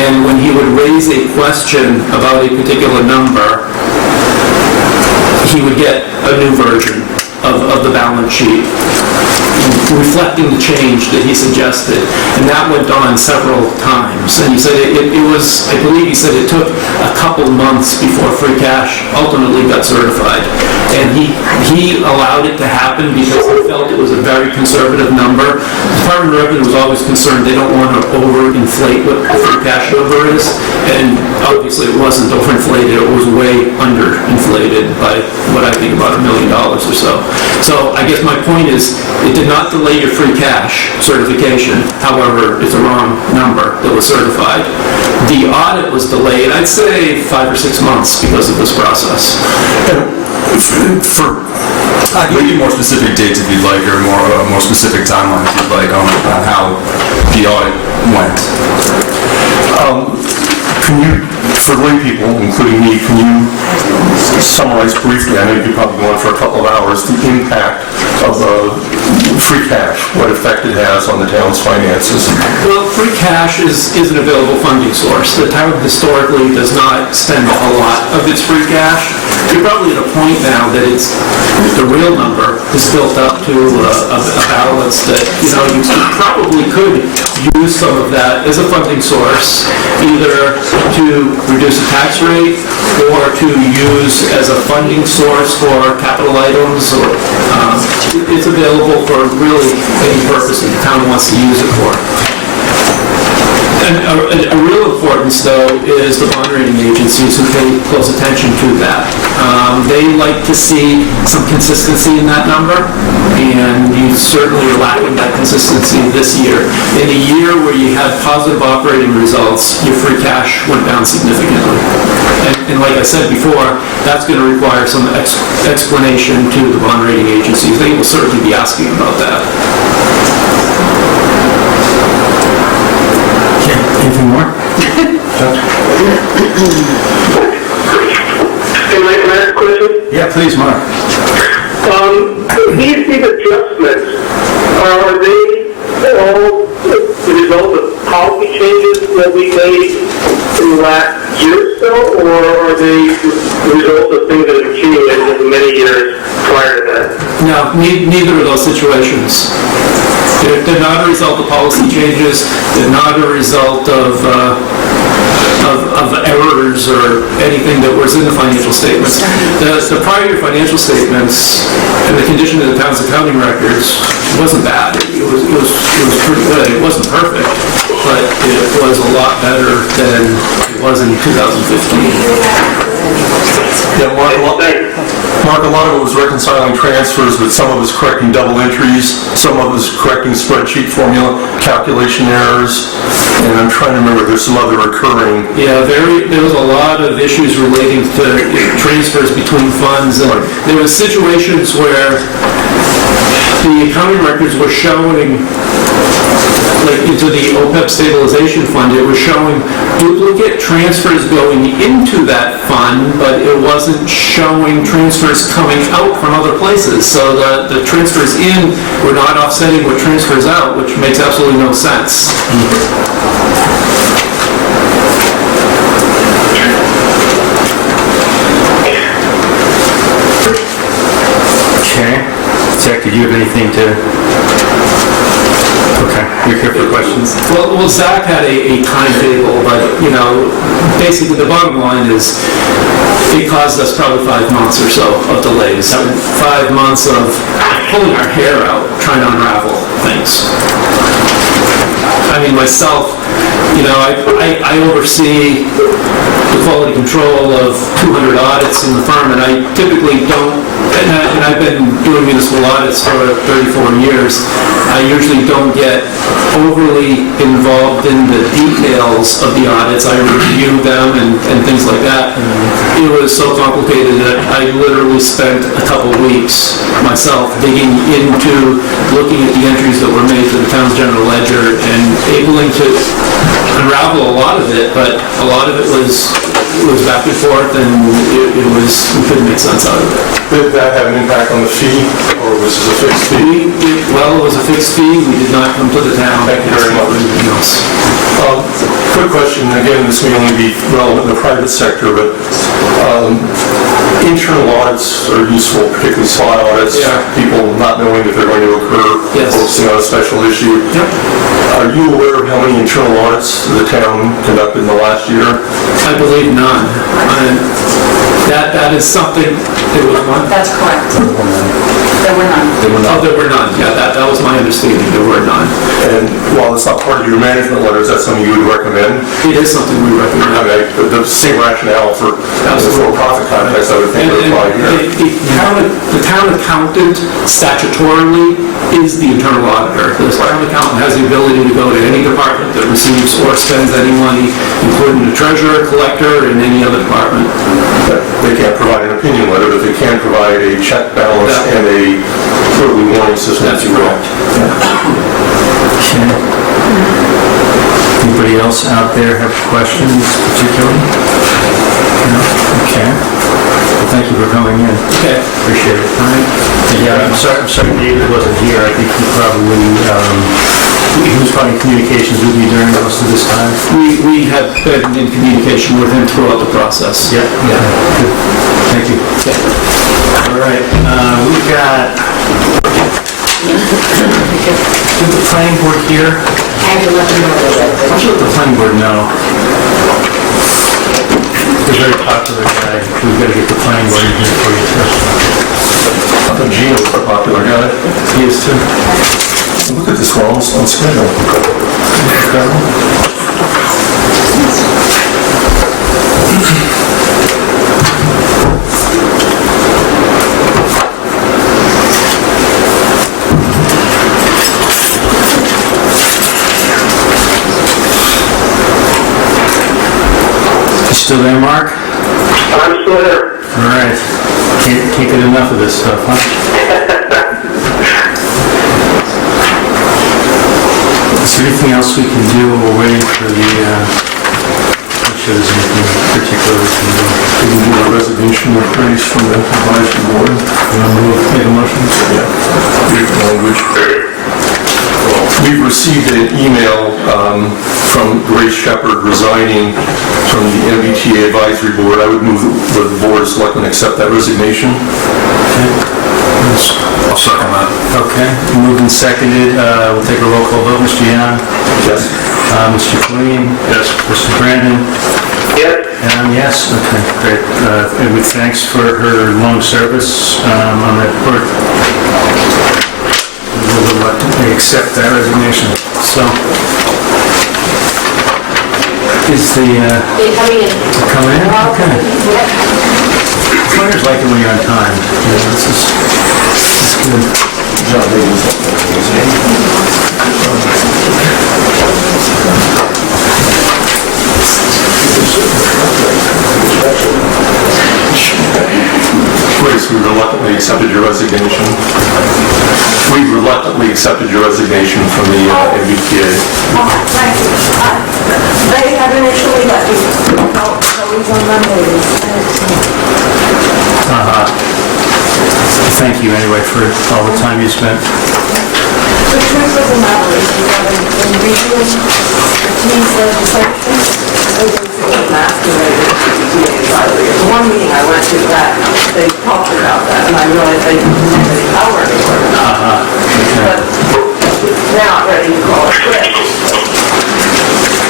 And when he would raise a question about a particular number, he would get a new version of the balance sheet. reflecting the change that he suggested. And that went on several times. And he said it was, I believe he said it took a couple months before free cash ultimately got certified. And he allowed it to happen because he felt it was a very conservative number. The Department of Revenue was always concerned they don't want to overinflate what the free cash number is. And obviously it wasn't overinflated, it was way underinflated by what I think about $1 million or so. So I guess my point is, it did not delay your free cash certification. However, it's a wrong number that was certified. The audit was delayed, I'd say 5 or 6 months because of this process. I can give you more specific dates if you'd like, or more specific timeline if you'd like on how the audit went. Can you, for lay people, including me, can you summarize briefly, I know you could probably go on for a couple of hours, the impact of free cash, what effect it has on the town's finances? Well, free cash is an available funding source. The town historically does not spend a lot of its free cash. You're probably at a point now that it's, the real number is built up to a balance that, you probably could use some of that as a funding source, either to reduce the tax rate or to use as a funding source for capital items, or it's available for really any purpose that the town wants to use it for. And a real importance, though, is the bond rating agencies who pay close attention to that. They like to see some consistency in that number, and you certainly are lacking that consistency this year. In a year where you had positive operating results, your free cash went down significantly. And like I said before, that's going to require some explanation to the bond rating agencies. They will certainly be asking about that. Anything more? Can I ask a question? Yeah, please, Mark. These adjustments, are they all the result of policy changes that we made in the last year or so, or are they the result of things that have accumulated over many years prior to that? No, neither of those situations. They're not a result of policy changes. They're not a result of errors or anything that was in the financial statements. The prior year financial statements and the condition of the town's accounting records wasn't bad. It was pretty good. It wasn't perfect, but it was a lot better than it was in 2015. Yeah, Mark, a lot of it was reconciling transfers, but some of it was correcting double entries, some of it was correcting spreadsheet formula, calculation errors, and I'm trying to remember, there's some other recurring. Yeah, there was a lot of issues relating to transfers between funds, and there was situations where the accounting records were showing, like into the OPEB stabilization fund, it was showing duplicate transfers going into that fund, but it wasn't showing transfers coming out from other places. So the transfers in were not offsetting with transfers out, which makes absolutely no sense. Okay. Zach, did you have anything to... Okay, we're here for questions. Well, Zach had a timetable, but, basically the bottom line is it caused us probably 5 months or so of delays. 5 months of pulling our hair out trying to unravel things. I mean, myself, I oversee the quality control of 200 audits in the firm, and I typically don't, and I've been doing municipal audits for 34 years, I usually don't get overly involved in the details of the audits. I review them and things like that. It was so complicated that I literally spent a couple weeks myself digging into looking at the entries that were made to the town's general ledger and able to unravel a lot of it, but a lot of it was back and forth, and we couldn't make sense out of it. Did that have an impact on the fee, or was this a fixed fee? Well, it was a fixed fee. We did not come to the town. Thank you very much. Anything else. Quick question, again, this may only be relevant in the private sector, but internal audits are useful, particularly SWOT audits, Yeah. people not knowing that they're going to occur, Yes. focusing on a special issue. Yep. Are you aware of how many internal audits the town conducted in the last year? I believe none. That is something, there was one? That's correct. There were none. Oh, there were none, yeah, that was my understanding, there were none. And while it's not part of your management letter, is that something you would recommend? It is something we recommend. I mean, the same rationale for the Absolutely. for-profit context, I would think would apply here. The town accountant statutorily is the internal auditor. The town accountant has the ability to go to any department that receives or spends any money, including the treasurer, collector, and any other department. But they can't provide an opinion letter, but they can provide a check balance Yeah. and a early warning system, That's if you will. correct. Okay. Anybody else out there have questions particularly? No? Okay. Well, thank you for coming in. Okay. Appreciate it. All right. Yeah, I'm sorry David wasn't here. I think he probably, he was probably in communications with you during most of this time. We have been in communication with him throughout the process. Yeah. Good. Thank you. All right, we've got, is the planning board here? I have to let them know that. Why don't you let the planning board know? He's a very popular guy. We've got to get the planning board in here for you too. I thought Gino was a popular guy. He is too. Look at this, we're almost on schedule. You still there, Mark? I'm still there. All right. Can't get enough of this stuff, huh? Is there anything else we can do while we're waiting for the, I'm sure there's anything particular we can do. We can do a resignation request from the advisory board. You want to make a motion? Language. We've received an email from Grace Shepherd resigning from the MBTA advisory board. I would move the board of selectmen accept that resignation. I'll second that. Okay, moved and seconded. We'll take a roll call vote. Mr. Yan? Yes. Mr. Queen? Yes. Mr. Brandon? Yes. And I'm yes. Okay, great. And with thanks for her long service on that board. We'll reluctantly accept that resignation. So, is the, They're coming in. coming in? Okay. Players like it when you're on time. You know, this is good. Grace, we reluctantly accepted your resignation. We reluctantly accepted your resignation from the MBTA. Thank you. They had initially let me out, so it was on Monday. Thank you anyway for all the time you spent. The truth of the matter is, we have in reviewing the team's legislation, they basically masqueraded as the advisory. At the one meeting I went to that, they talked about that, and I realized they didn't have any power anymore. But they're not ready to call it quits.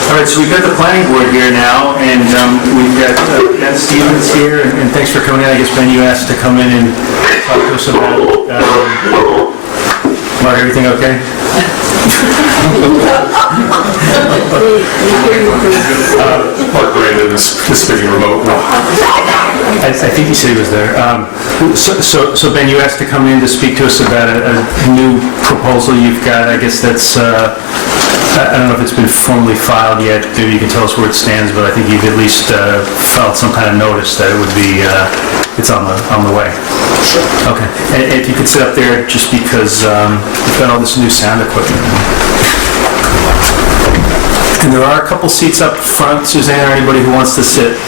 All right, so we've got the planning board here now, and we've got Ben Stevens here, and thanks for coming in. I guess, Ben, you asked to come in and talk to us about, Mark, everything okay? Mark Brandon is participating remotely. I think he said he was there. So Ben, you asked to come in to speak to us about a new proposal you've got. I guess that's, I don't know if it's been formally filed yet. Maybe you can tell us where it stands, but I think you've at least filed some kind of notice that it would be, it's on the way. Sure. Okay. And if you could sit up there, just because we've got all this new sound equipment. And there are a couple seats up front, Suzanne, or anybody who wants to sit.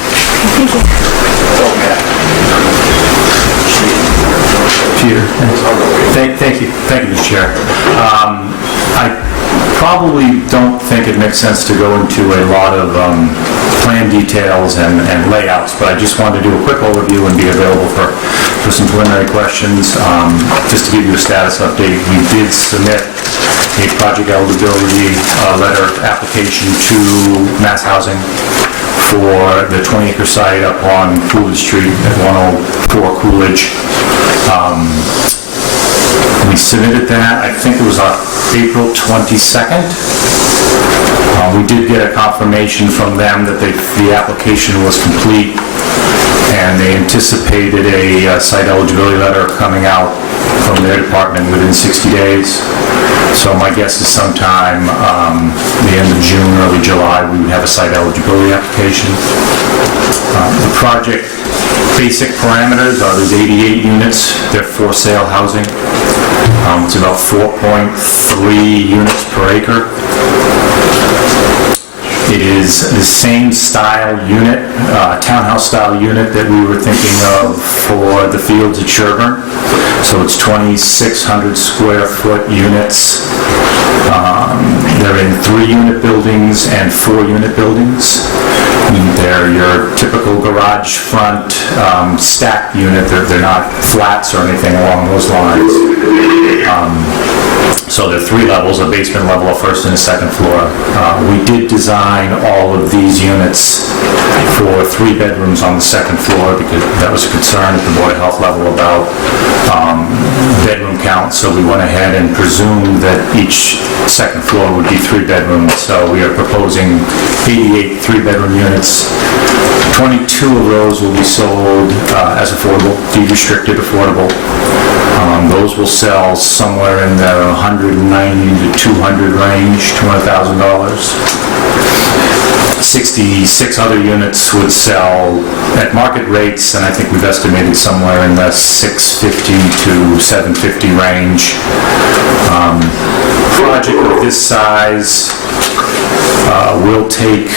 Peter, thank you, Mr. Chair. probably don't think it makes sense to go into a lot of plan details and layouts, but I just wanted to do a quick overview and be available for some preliminary questions. Just to give you a status update, we did submit a project eligibility letter application to Mass Housing for the 20-acre site up on Coolidge Street at 104 Coolidge. We submitted that, I think it was on April 22nd. We did get a confirmation from them that the application was complete, and they anticipated a site eligibility letter coming out from their department within 60 days. So my guess is sometime the end of June, early July, we would have a site eligibility application. The project basic parameters are there's 88 units. They're for sale housing. It's about 4.3 units per acre. It is the same style unit, townhouse style unit that we were thinking of for the fields at Sherborn. So it's 2,600 square foot units. They're in 3-unit buildings and 4-unit buildings. They're your typical garage front stacked unit. They're not flats or anything along those lines. So there are 3 levels, a basement level, a first and a second floor. We did design all of these units for 3 bedrooms on the second floor because that was a concern at the Board of Health level about bedroom count. So we went ahead and presumed that each second floor would be 3 bedrooms. So we are proposing 88 3-bedroom units. 22 of those will be sold as affordable, deed-restricted affordable. Those will sell somewhere in the $190 to $200 range, $200,000. 66 other units would sell at market rates, and I think we've estimated somewhere in the $650 to $750 range. Project of this size will take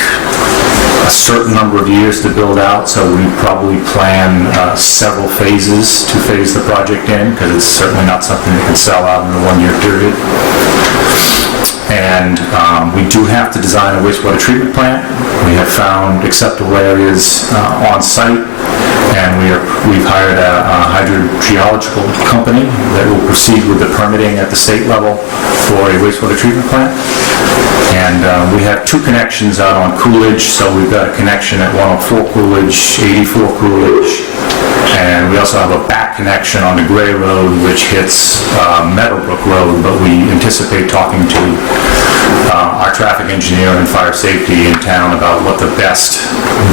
a certain number of years to build out, so we probably plan several phases to phase the project in, because it's certainly not something that can sell out in a 1-year period. And we do have to design a wastewater treatment plant. We have found acceptable areas on site, and we've hired a hydrogeological company that will proceed with the permitting at the state level for a wastewater treatment plant. And we have 2 connections out on Coolidge, so we've got a connection at 104 Coolidge, 84 Coolidge, and we also have a back connection on the Gray Road, which hits Meadowbrook Road, but we anticipate talking to our traffic engineer and fire safety in town about what the best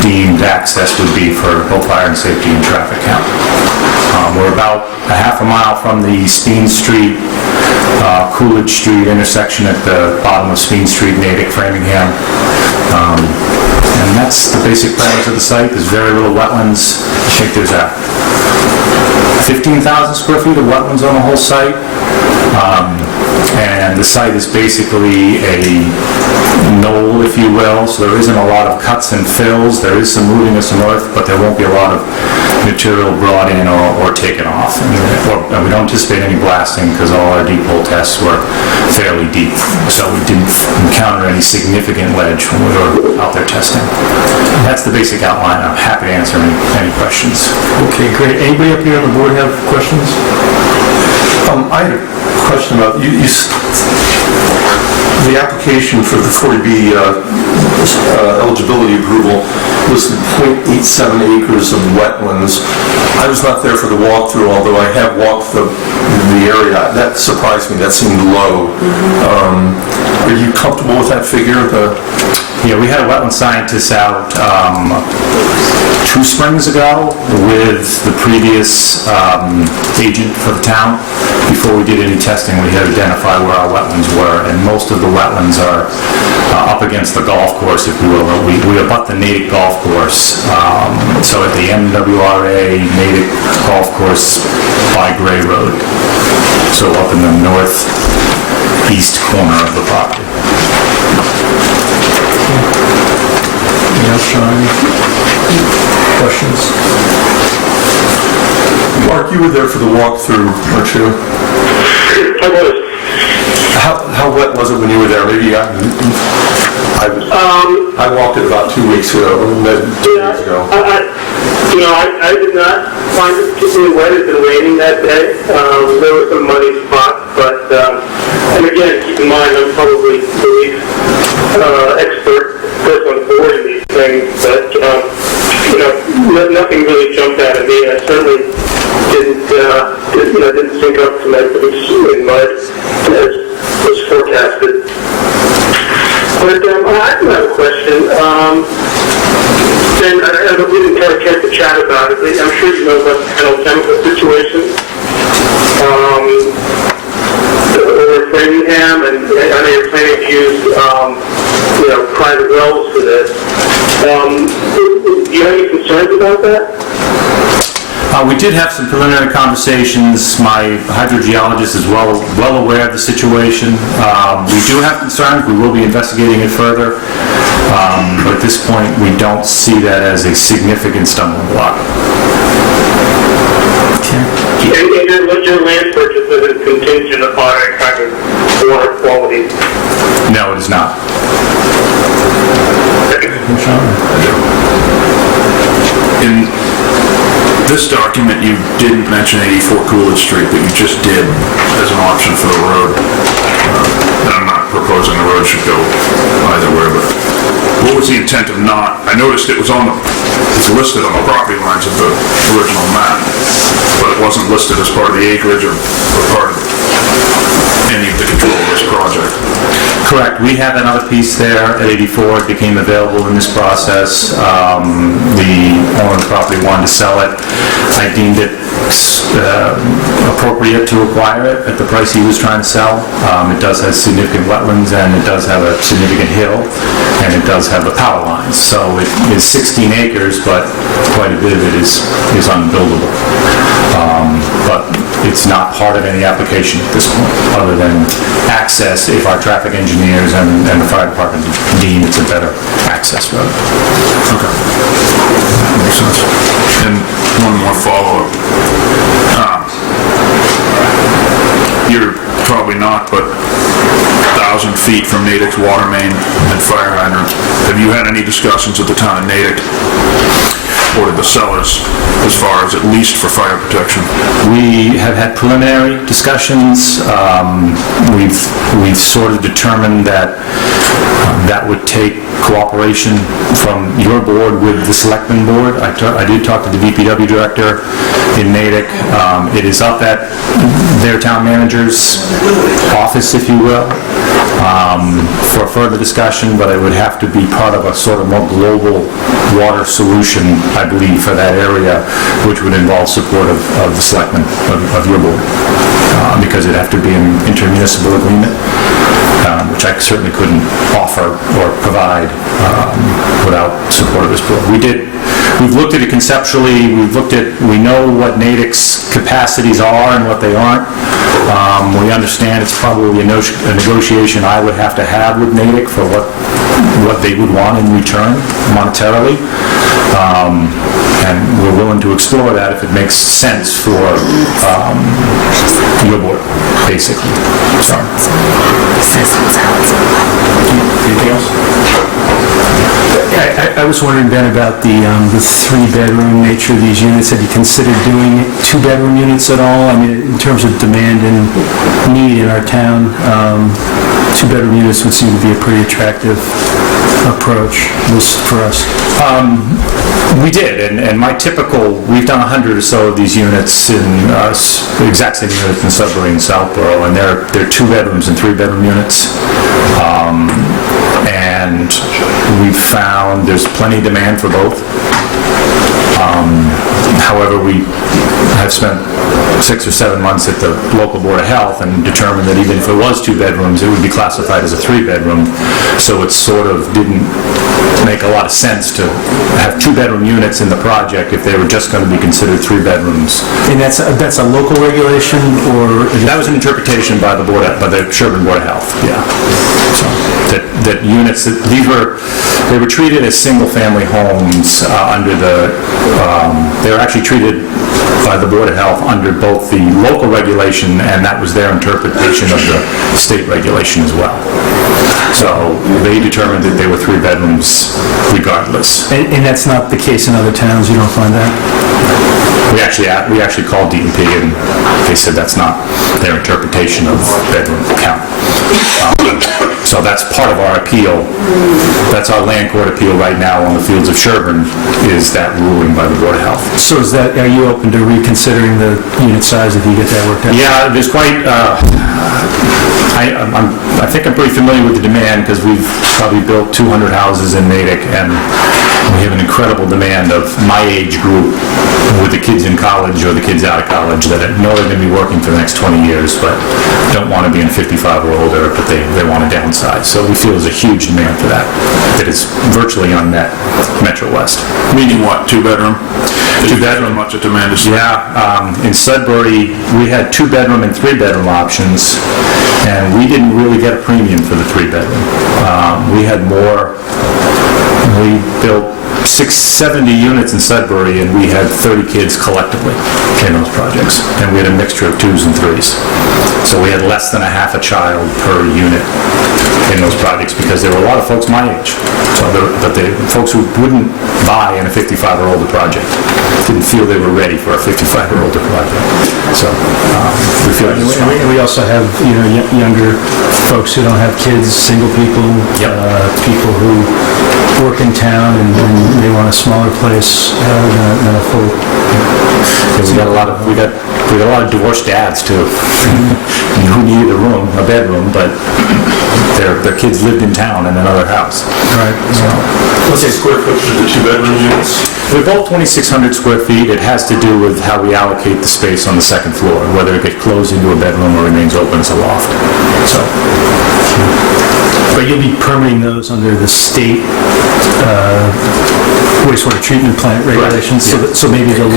deemed access would be for both fire and safety and traffic count. We're about a half a mile from the Speen Street, Coolidge Street intersection at the bottom of Speen Street, Natick, Framingham. And that's the basic parameters of the site. There's very little wetlands. I think there's 15,000 square feet of wetlands on the whole site. And the site is basically a knoll, if you will, so there isn't a lot of cuts and fills. There is some moving of some earth, but there won't be a lot of material brought in or taken off. And we don't anticipate any blasting because all our deep hole tests were fairly deep, so we didn't encounter any significant ledge when we were out there testing. That's the basic outline. I'm happy to answer any questions. Okay, great. Anybody up here on the board have questions? I had a question about, the application for the 40B eligibility approval listed 0.87 acres of wetlands. I was not there for the walkthrough, although I have walked the area. That surprised me. That seemed low. Are you comfortable with that figure? Yeah, we had a wetland scientist out 2 springs ago with the previous agent for the town. Before we did any testing, we had to identify where our wetlands were, and most of the wetlands are up against the golf course, if you will. We abut the Natick Golf Course, so at the MWRA Natick Golf Course by Gray Road, so up in the northeast corner of the property. Anything else, Sean? Questions? Mark, you were there for the walkthrough, weren't you? I was. How how wet was it when you were there? Maybe I walked it about 2 weeks ago, maybe 2 weeks ago. I did not find it particularly wet. It's been raining that day. There were some muddy spots, but, and again, keep in mind, I'm probably the least expert person on board in these things, but, nothing really jumped out at me. I certainly didn't sink up to my boots in mud as was forecasted. But I do have a question. And we didn't kind of care to chat about it. I'm sure you know about the chemical situation over in Framingham, and I know you're planning to use private wells for this. Do you have any concerns about that? We did have some preliminary conversations. My hydrogeologist is well aware of the situation. We do have concerns. We will be investigating it further. But at this point, we don't see that as a significant stumbling block. And your land purchase is contingent upon a kind of water quality? No, it is not. In this document, you didn't mention 84 Coolidge Street, but you just did as an option for the road. And I'm not proposing the road should go either way, but what was the intent of not? I noticed it's listed on the property lines of the original map, but it wasn't listed as part of the acreage or part of any of the control of this project. Correct. We have another piece there at 84. It became available in this process. The owner of the property wanted to sell it. I deemed it appropriate to acquire it at the price he was trying to sell. It does have significant wetlands, and it does have a significant hill, and it does have the power lines. So it is 16 acres, but quite a bit of it is unbuildable. But it's not part of any application at this point, other than access if our traffic engineers and the fire department deem it's a better access road. Okay. Makes sense. And one more follow-up. You're probably not, but 1,000 feet from Natick's water main and fire hydrant. Have you had any discussions with the town of Natick or to the sellers as far as at least for fire protection? We have had preliminary discussions. We've sort of determined that that would take cooperation from your board with the selectmen board. I did talk to the DPW director in Natick. It is up at their town manager's office, if you will, for further discussion, but it would have to be part of a sort of more global water solution, I believe, for that area, which would involve support of the selectmen of your board, because it'd have to be an intermunicipal agreement, which I certainly couldn't offer or provide without support of this board. We've looked at it conceptually. We know what Natick's capacities are and what they aren't. We understand it's probably a negotiation I would have to have with Natick for what they would want in return monetarily. And we're willing to explore that if it makes sense for your board, basically. So. Anything else? I was wondering, Ben, about the three-bedroom nature of these units. Have you considered doing two-bedroom units at all? I mean, in terms of demand and need in our town, two-bedroom units would seem to be a pretty attractive approach for us. We did, and my typical, we've done 100 or so of these units in the exact same units in Sudbury and Southborough, and they're two bedrooms and three-bedroom units. And we've found there's plenty of demand for both. However, we have spent 6 or 7 months at the local Board of Health and determined that even if it was 2 bedrooms, it would be classified as a 3-bedroom. So it sort of didn't make a lot of sense to have 2-bedroom units in the project if they were just going to be considered 3 bedrooms. And that's a local regulation, or that was an interpretation by the Sherborn Board of Health. Yeah. So that units they were treated as single-family homes under the they were actually treated by the Board of Health under both the local regulation, and that was their interpretation of the state regulation as well. So they determined that they were 3 bedrooms regardless. And that's not the case in other towns, you don't find that? We actually called DEP, and they said that's not their interpretation of bedroom count. So that's part of our appeal. That's our land court appeal right now on the fields of Sherborn, is that ruling by the Board of Health. So are you open to reconsidering the unit size if you get that worked out? Yeah, there's quite, I think I'm pretty familiar with the demand, because we've probably built 200 houses in Natick, and we have an incredible demand of my age group with the kids in college or the kids out of college that know they're going to be working for the next 20 years, but don't want to be in a 55 or older, but they want to downsize. So we feel there's a huge demand for that is virtually unmet Metro West. Meaning what, 2-bedroom? 2-bedroom. Much of demand is... Yeah, in Sudbury, we had 2-bedroom and 3-bedroom options, and we didn't really get a premium for the 3-bedroom. We had more, we built 670 units in Sudbury, and we had 30 kids collectively in those projects, and we had a mixture of 2s and 3s. So we had less than a half a child per unit in those projects, because there were a lot of folks my age. So but the folks who wouldn't buy in a 55 or older project didn't feel they were ready for a 55 or older project. So we feel like it's strong. And we also have, younger folks who don't have kids, single people, people who work in town and they want a smaller place than a full. We got a lot of divorced dads too, who needed a bedroom, but their kids lived in town in another house. Right. What's the square footage of the 2-bedroom units? They're both 2,600 square feet. It has to do with how we allocate the space on the second floor, whether it gets closed into a bedroom or remains open as a loft. So. But you'll be permitting those under the state wastewater treatment plant regulations, Right, yeah. so maybe the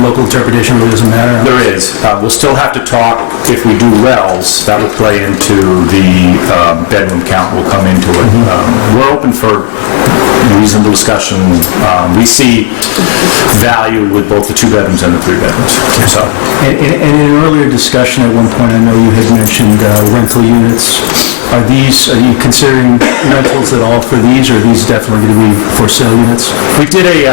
local interpretation really doesn't matter? There is. We'll still have to talk, if we do wells, that will play into the bedroom count will come into it. We're open for reasonable discussion. We see value with both the 2 bedrooms and the 3 bedrooms. So. And in an earlier discussion at one point, I know you had mentioned rental units. Are you considering rentals at all for these, or are these definitely going to be for sale units? We did a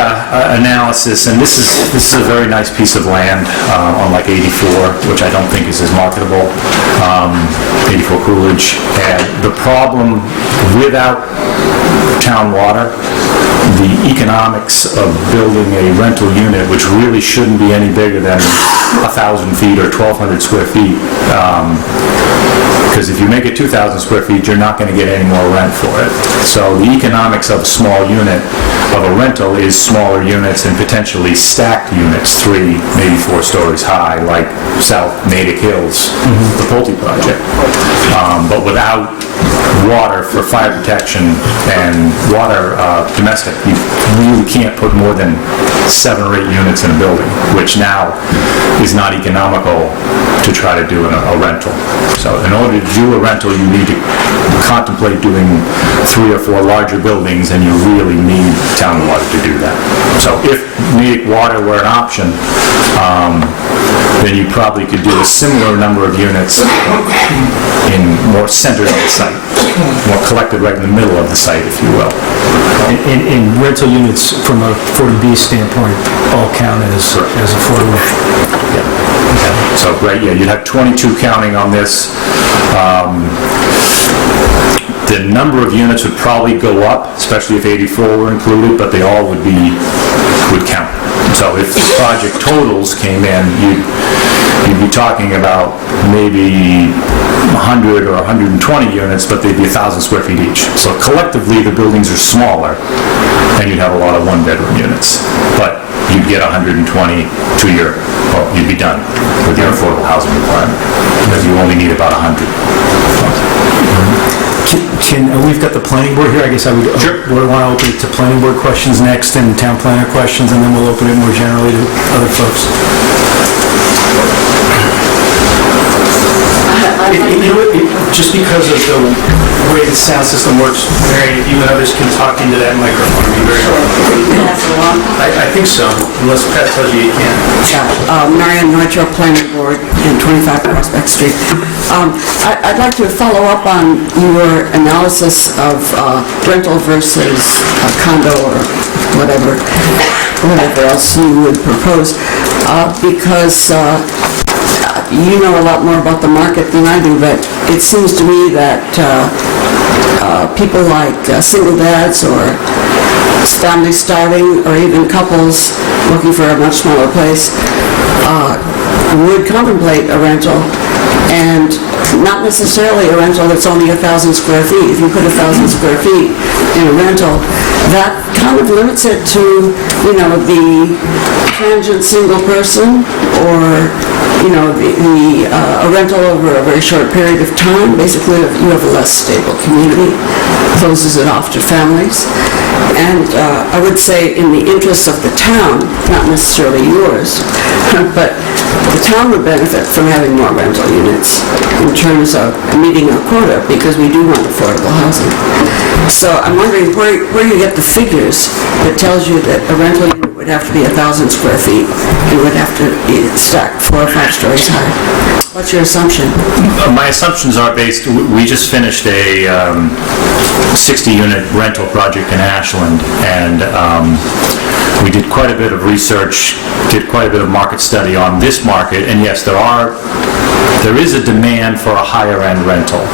analysis, and this is a very nice piece of land on like 84, which I don't think is as marketable, 84 Coolidge. And the problem without town water, the economics of building a rental unit, which really shouldn't be any bigger than 1,000 feet or 1,200 square feet, because if you make it 2,000 square feet, you're not going to get any more rent for it. So the economics of a small unit of a rental is smaller units and potentially stacked units, 3, maybe 4 stories high, like South Natick Hills, the Pulte project. But without water for fire protection and water domestic, you really can't put more than 7 or 8 units in a building, which now is not economical to try to do a rental. So in order to do a rental, you need to contemplate doing 3 or 4 larger buildings, and you really need town water to do that. So if Natick water were an option, then you probably could do a similar number of units in more centered on the site, more collected right in the middle of the site, if you will. In rental units, from a 40B standpoint, all count as affordable. Yeah. So, right, yeah, you'd have 22 counting on this. The number of units would probably go up, especially if 84 were included, but they all would count. So if the project totals came in, you'd be talking about maybe 100 or 120 units, but they'd be 1,000 square feet each. So collectively, the buildings are smaller, and you'd have a lot of 1-bedroom units. But you'd get 120 you'd be done with your affordable housing requirement, because you only need about 100. We've got the planning board here. I guess I would want to open it to planning board questions next and town planner questions, and then we'll open it more generally to other folks. I Just because of the way the sound system works, Mary, if you and others can talk into that microphone, it'd be very helpful. Pass it along. I think so, unless Pat tells you you can't. Marion Nitro Planning Board in 25 Prospect Street. I'd like to follow up on your analysis of rental versus condo or whatever else you would propose, because you know a lot more about the market than I do, but it seems to me that people like single dads or families starting, or even couples looking for a much smaller place, would contemplate a rental, and not necessarily a rental that's only 1,000 square feet. If you put 1,000 square feet in a rental, that kind of limits it to, the transient single person, or, a rental over a very short period of time. Basically, you have a less stable community, closes it off to families. And I would say in the interests of the town, not necessarily yours, but the town would benefit from having more rental units in terms of meeting our quota, because we do want affordable housing. So I'm wondering where you get the figures that tells you that a rental unit would have to be 1,000 square feet. It would have to be stacked 4 or 5 stories high. What's your assumption? My assumptions are based, we just finished a 60-unit rental project in Ashland, and we did quite a bit of research, did quite a bit of market study on this market, and yes, there is a demand for a higher-end rental.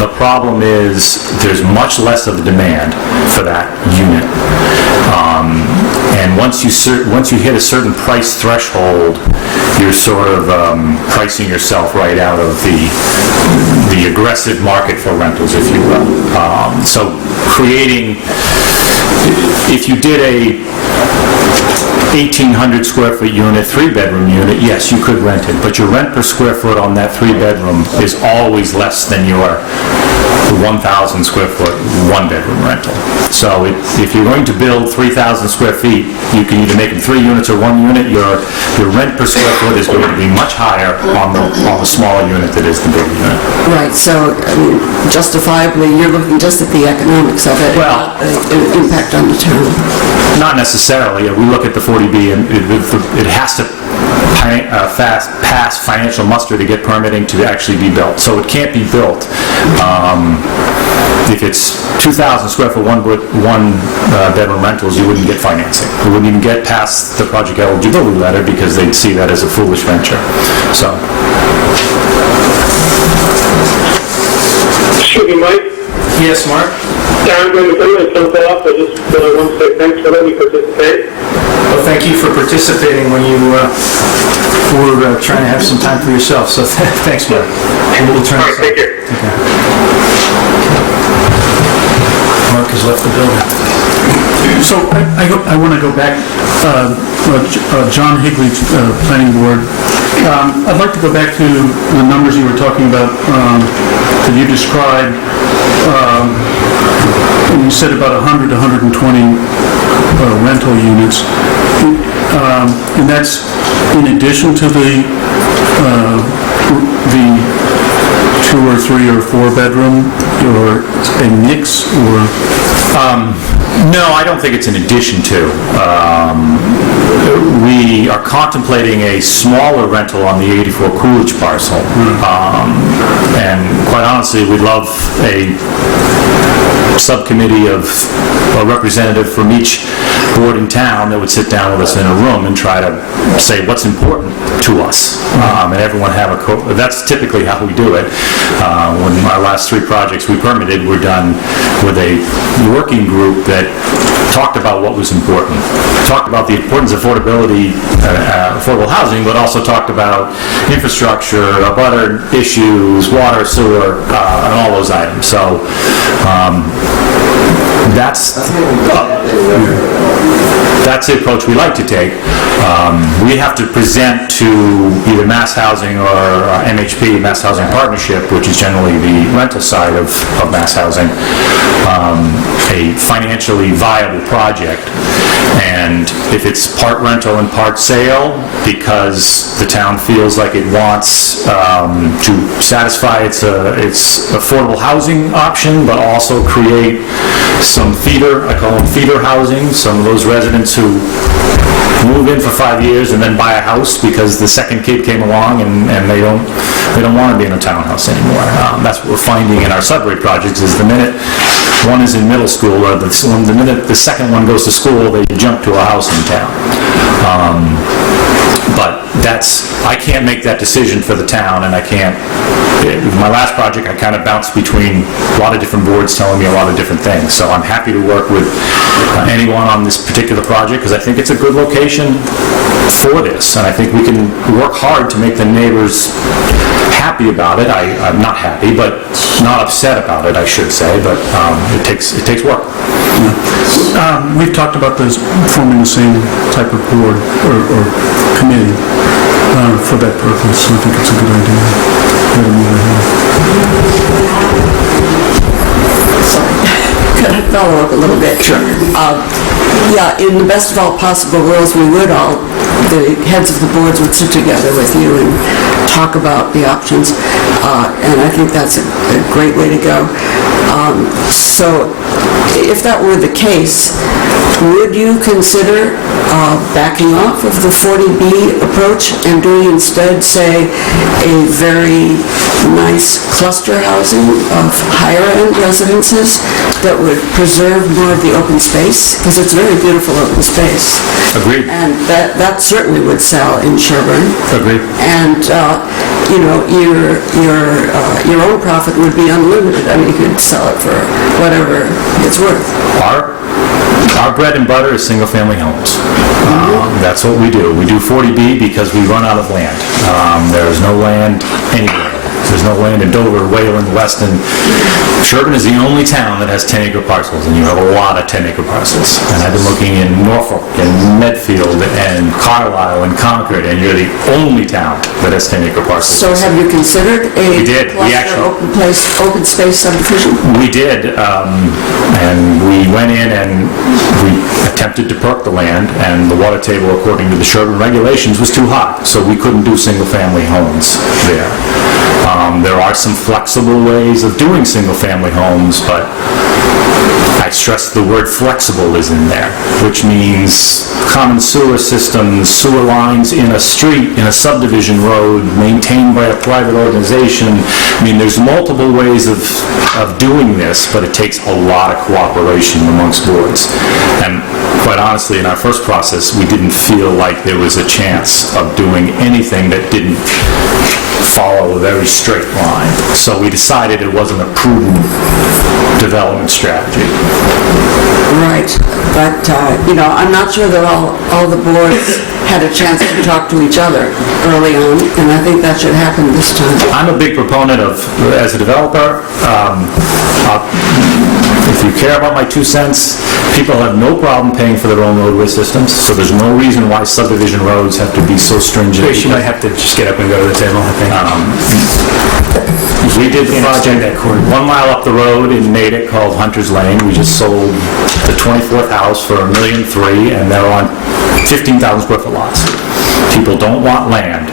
The problem is there's much less of a demand for that unit. And once you hit a certain price threshold, you're sort of pricing yourself right out of the aggressive market for rentals, if you will. So creating, if you did a 1,800 square foot unit, 3-bedroom unit, yes, you could rent it, but your rent per square foot on that 3-bedroom is always less than your 1,000 square foot 1-bedroom rental. So if you're going to build 3,000 square feet, you can either make them 3 units or 1 unit. Your rent per square foot is going to be much higher on the smaller unit than is the bigger unit. Right, so justifiably, you're looking just at the economics of it, Well, not the impact on the town. Not necessarily. We look at the 40B, and it has to pass financial muster to get permitting to actually be built. So it can't be built. If it's 2,000 square foot one-bedroom rentals, you wouldn't get financing. You wouldn't even get past the project eligibility letter, because they'd see that as a foolish venture. So. Excuse me, Mike. Yes, Mark? I'm going to jump off. I just want to say thanks for letting me participate. Well, thank you for participating when you were trying to have some time for yourself, so thanks, Mark. We'll turn All right, this take care. Mark has left the building. So I want to go back, John Higley, Planning Board. I'd like to go back to the numbers you were talking about, that you described. And you said about 100 to 120 rental units. And that's in addition to the 2 or 3 or 4 bedroom, or a mix, or? No, I don't think it's in addition to. We are contemplating a smaller rental on the 84 Coolidge parcel. And quite honestly, we'd love a subcommittee of a representative from each board in town that would sit down with us in a room and try to say what's important to us. And everyone have that's typically how we do it. When our last 3 projects we permitted were done with a working group that talked about what was important. Talked about the importance of affordability, affordable housing, but also talked about infrastructure, other issues, water, sewer, and all those items. So that's the approach we like to take. We have to present to either Mass Housing or MHP, Mass Housing Partnership, which is generally the rental side of Mass Housing, a financially viable project. And if it's part rental and part sale, because the town feels like it wants to satisfy its affordable housing option, but also create some feeder, I call them feeder housing, some of those residents who move in for 5 years and then buy a house because the second kid came along and they don't want to be in a townhouse anymore. That's what we're finding in our Sudbury projects is the minute one is in middle school or the minute the second one goes to school, they jump to a house in town. But I can't make that decision for the town, and I can't. My last project, I kind of bounced between a lot of different boards telling me a lot of different things. So I'm happy to work with anyone on this particular project because I think it's a good location for this, and I think we can work hard to make the neighbors happy about it. I'm not happy, but not upset about it, I should say, but it takes work. We've talked about this, forming the same type of board or committee for that purpose, so I think it's a good idea. Sorry, could I follow up a little bit? Sure. Yeah, in the best of all possible worlds, the heads of the boards would sit together with you and talk about the options, and I think that's a great way to go. So if that were the case, would you consider backing off of the 40B approach and doing instead, say, a very nice cluster housing of higher-end residences that would preserve more of the open space? Because it's very beautiful open space. Agreed. And that certainly would sell in Sherborn. Agreed. And, your own profit would be unlimited. I mean, you could sell it for whatever it's worth. Our bread and butter is single-family homes. That's what we do. We do 40B because we run out of land. There is no land anywhere. There's no land in Dover, Wayland, Weston. Sherborn is the only town that has 10-acre parcels, and you have a lot of 10-acre parcels. And I've been looking in Norfolk and Medfield and Carlisle and Concord, and you're the only town that has 10-acre parcels. So have you considered a We did. cluster open space subdivision? We did, and we went in and we attempted to perk the land, and the water table, according to the Sherborn regulations, was too high, so we couldn't do single-family homes there. There are some flexible ways of doing single-family homes, but I stress the word flexible is in there, which means common sewer systems, sewer lines in a street, in a subdivision road, maintained by a private organization. I mean, there's multiple ways of doing this, but it takes a lot of cooperation amongst boards. And quite honestly, in our first process, we didn't feel like there was a chance of doing anything that didn't follow a very straight line. So we decided it wasn't a prudent development strategy. Right, but, I'm not sure that all the boards had a chance to talk to each other early on, and I think that should happen this time. I'm a big proponent of, as a developer, if you care about my 2 cents, people have no problem paying for their own roadway systems, so there's no reason why subdivision roads have to be so stringent. Grace, you might have to just get up and go to the table, I think. We did the project 1 mile up the road in Natick called Hunter's Lane. We just sold the 24th house for $1.3 million, and they're on 15,000 square foot lots. People don't want land,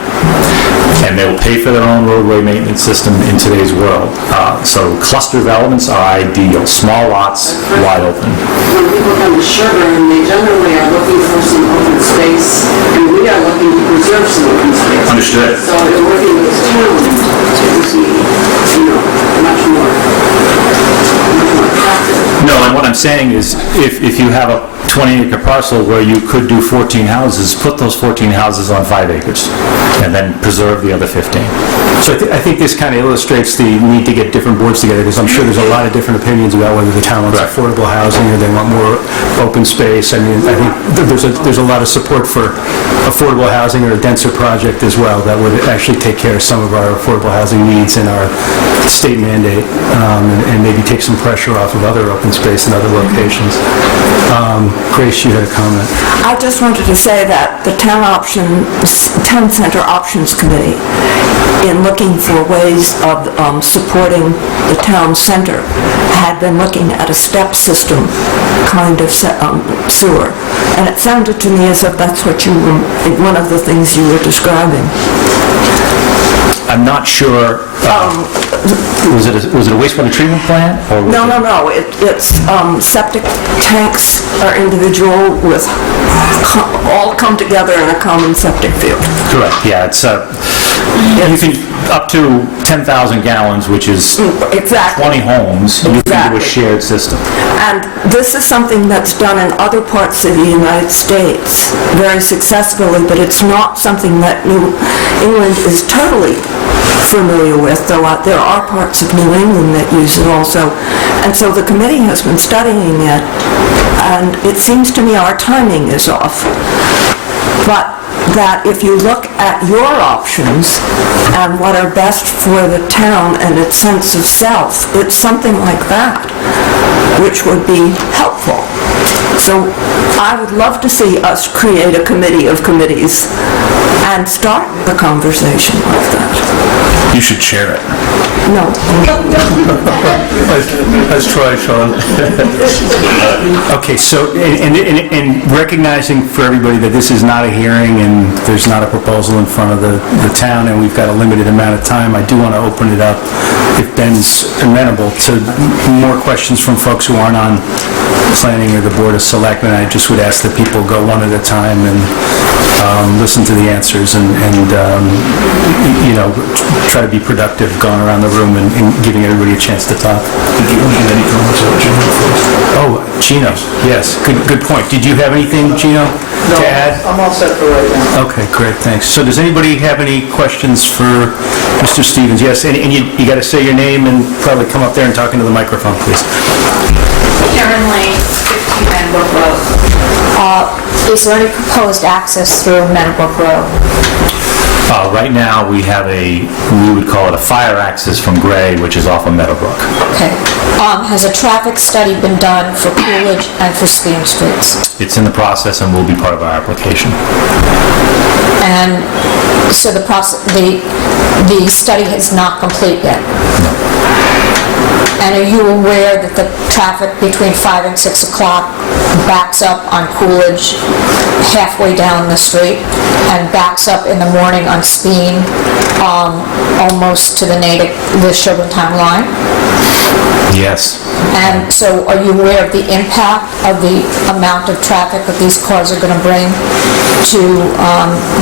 and they will pay for their own roadway maintenance system in today's world. So cluster developments are ideal. Small lots, wide open. When people come to Sherborn, they generally are looking for some open space, and we are looking to preserve some open space. Understood. So in working with this town, it would be, much more attractive. No, and what I'm saying is, if you have a 20-acre parcel where you could do 14 houses, put those 14 houses on 5 acres, and then preserve the other 15. So I think this kind of illustrates the need to get different boards together, because I'm sure there's a lot of different opinions about whether the town wants affordable housing or they want more open space. I mean, I think there's a lot of support for affordable housing or a denser project as well that would actually take care of some of our affordable housing needs in our state mandate, and maybe take some pressure off of other open space in other locations. Grace, you had a comment. I just wanted to say that the Town Center Options Committee, in looking for ways of supporting the town center, had been looking at a step system kind of sewer. And it sounded to me as if that's what one of the things you were describing. I'm not sure, was it a wastewater treatment plant? Or was No. It's septic tanks are individual with, all come together in a common septic field. Correct, yeah, it's, you can, up to 10,000 gallons, which is Exactly. 20 homes, you can do a Exactly. shared system. And this is something that's done in other parts of the United States very successfully, but it's not something that New England is totally familiar with, though there are parts of New England that use it also. And so the committee has been studying it, and it seems to me our timing is off. But that if you look at your options and what are best for the town and its sense of self, it's something like that, which would be helpful. So I would love to see us create a committee of committees and start the conversation like that. You should chair it. No. Let's try, Sean. Okay, so, and recognizing for everybody that this is not a hearing and there's not a proposal in front of the town and we've got a limited amount of time, I do want to open it up, if Ben's amenable, to more questions from folks who aren't on planning or the Board of Selectmen. I just would ask that people go one at a time and listen to the answers and try to be productive going around the room and giving everybody a chance to talk. Did you have any comments about Gino first? Oh, Gino, yes, good point. Did you have anything, Gino, to add? I'm all set for right now. Okay, great, thanks. So does anybody have any questions for Mr. Stevens? Yes, and you got to say your name and probably come up there and talk into the microphone, please. Karen Lane, 15 Meadowbrook Road. Is there any proposed access through Meadowbrook Road? Right now, we have we would call it a fire access from Gray, which is off of Meadowbrook. Okay. Has a traffic study been done for Coolidge and for Speen Streets? It's in the process and will be part of our application. And so the study is not complete yet? No. And are you aware that the traffic between 5 and 6 o'clock backs up on Coolidge halfway down the street and backs up in the morning on Speen almost to the Sherborn town line? Yes. And so are you aware of the impact of the amount of traffic that these cars are going to bring to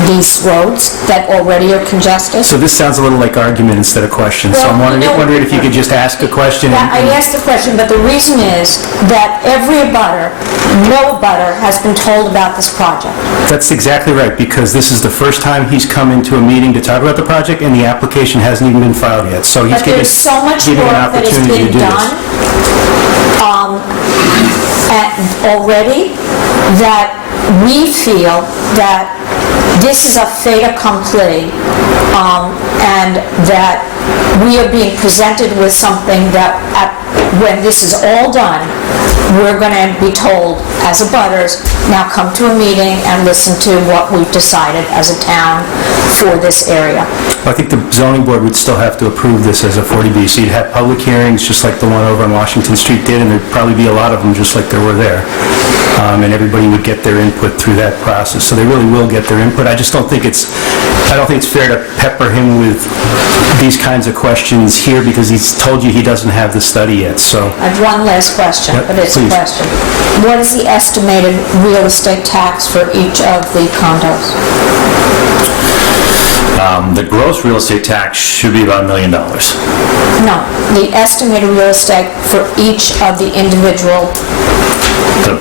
these roads that already are congested? So this sounds a little like argument instead of question, so I'm wondering if you could just ask a question. I asked the question, but the reason is that no butter has been told about this project. That's exactly right, because this is the first time he's come into a meeting to talk about the project, and the application hasn't even been filed yet, so he's But there's so much work given an that has opportunity to been do this. done already that we feel that this is a fait accompli, and that we are being presented with something that when this is all done, we're going to be told as abutters, now come to a meeting and listen to what we've decided as a town for this area. I think the zoning board would still have to approve this as a 40B, so you'd have public hearings just like the one over on Washington Street did, and there'd probably be a lot of them just like there were there. And everybody would get their input through that process, so they really will get their input. I don't think it's fair to pepper him with these kinds of questions here because he's told you he doesn't have the study yet, so. I have one last question, Yep, but it's please. a question. What is the estimated real estate tax for each of the condos? The gross real estate tax should be about $1 million. No, the estimated real estate for each of the individual.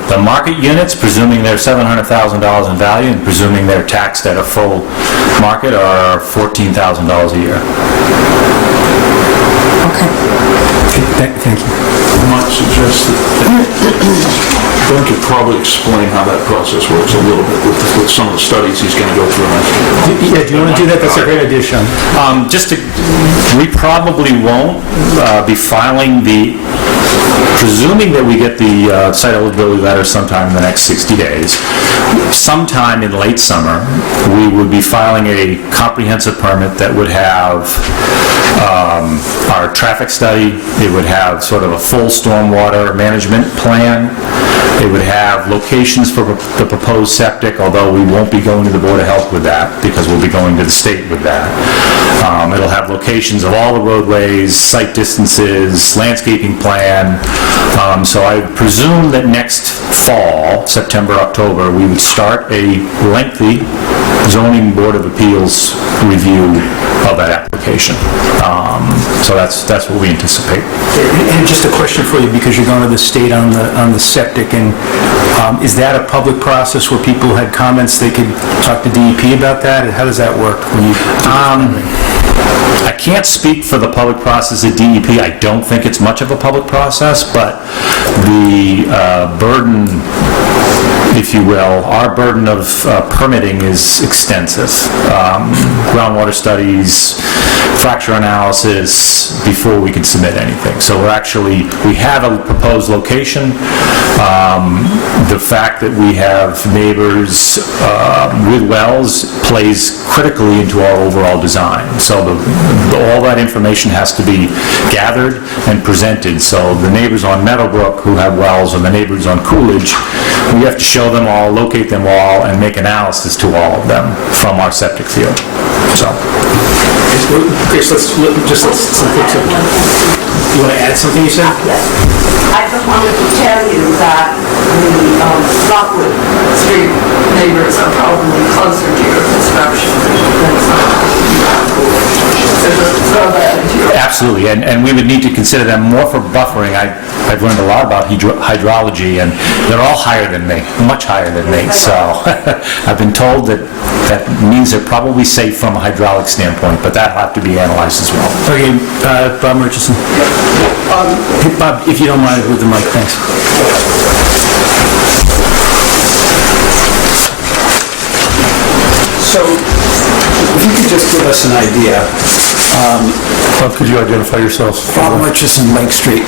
The market units, presuming they're $700,000 in value and presuming they're taxed at a full market, are $14,000 a year. Okay. Thank you. I might suggest that Ben could probably explain how that process works a little bit with some of the studies he's going to go through next year. Yeah, do you want to do that? That's a great idea, Sean. We probably won't be filing presuming that we get the site eligibility letter sometime in the next 60 days, sometime in late summer, we would be filing a comprehensive permit that would have our traffic study, it would have sort of a full stormwater management plan, it would have locations for the proposed septic, although we won't be going to the Board of Health with that, because we'll be going to the state with that. It'll have locations of all the roadways, site distances, landscaping plan. So I presume that next fall, September, October, we would start a lengthy zoning Board of Appeals review of that application. So that's what we anticipate. And just a question for you, because you're going to the state on the septic, and is that a public process where people had comments, they could talk to DEP about that? How does that work when you... I can't speak for the public process at DEP. I don't think it's much of a public process, but the burden, if you will, our burden of permitting is extensive. Groundwater studies, fracture analysis, before we can submit anything. So we have a proposed location. The fact that we have neighbors with wells plays critically into our overall design. So all that information has to be gathered and presented. So the neighbors on Meadowbrook who have wells and the neighbors on Coolidge, we have to show them all, locate them all, and make analysis to all of them from our septic field. So. Grace, let's some folks up. You want to add something, you said? Yes. I just wanted to tell you that the Lockwood Street neighbors are probably closer to your construction than some. So just throw that into your... Absolutely, and we would need to consider them more for buffering. I've learned a lot about hydrology, and they're all higher than me, much higher than me. So I've been told that means they're probably safe from a hydraulic standpoint, but that'll have to be analyzed as well. Okay, Bob Murchison. Bob, if you don't mind, with the mic, thanks. So, if you could just give us an idea. Bob, could you identify yourself? Bob Murchison, Lake Street.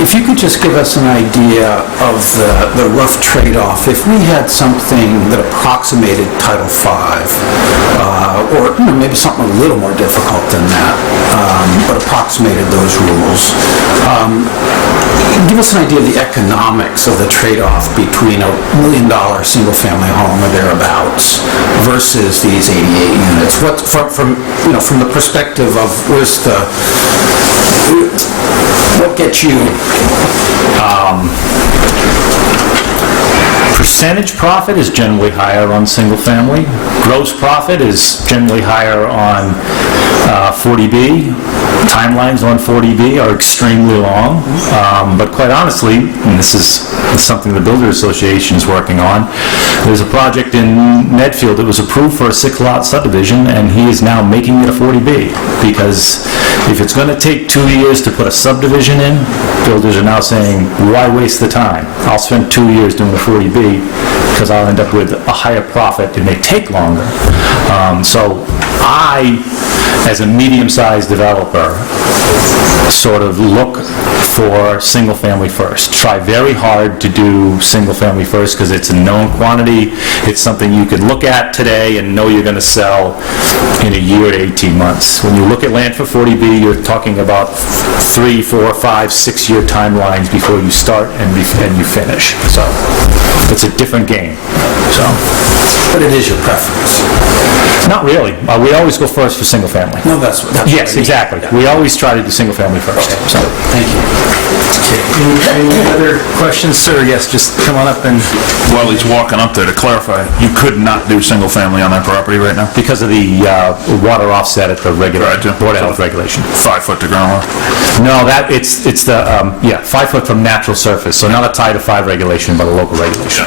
If you could just give us an idea of the rough trade-off, if we had something that approximated Title V, or maybe something a little more difficult than that, but approximated those rules, give us an idea of the economics of the trade-off between a $1 million single-family home or thereabouts versus these 88 units. What from the perspective of what gets you? Percentage profit is generally higher on single family. Gross profit is generally higher on 40B. Timelines on 40B are extremely long, but quite honestly, and this is something the Builders Association is working on, there's a project in Medfield that was approved for a 6-lot subdivision, and he is now making it a 40B, because if it's going to take 2 years to put a subdivision in, builders are now saying, why waste the time? I'll spend 2 years doing a 40B, because I'll end up with a higher profit. It may take longer. So I, as a medium-sized developer, sort of look for single-family first. Try very hard to do single-family first because it's a known quantity. It's something you can look at today and know you're going to sell in a year to 18 months. When you look at land for 40B, you're talking about 3, 4, 5, 6-year timelines before you start and you finish. So it's a different game. So, But it is your preference. not really. We always go first for single-family. No, that's Yes, exactly. We always try to do single-family first. So. Thank you. Any other questions, sir? Yes, just come on up and... While he's walking up there, to clarify, you could not do single-family on that property right now? Because of the water offset at the Board of Health regulation. 5 foot to groundwater? No, it's the 5 foot from natural surface, so not a Title V regulation, but a local regulation.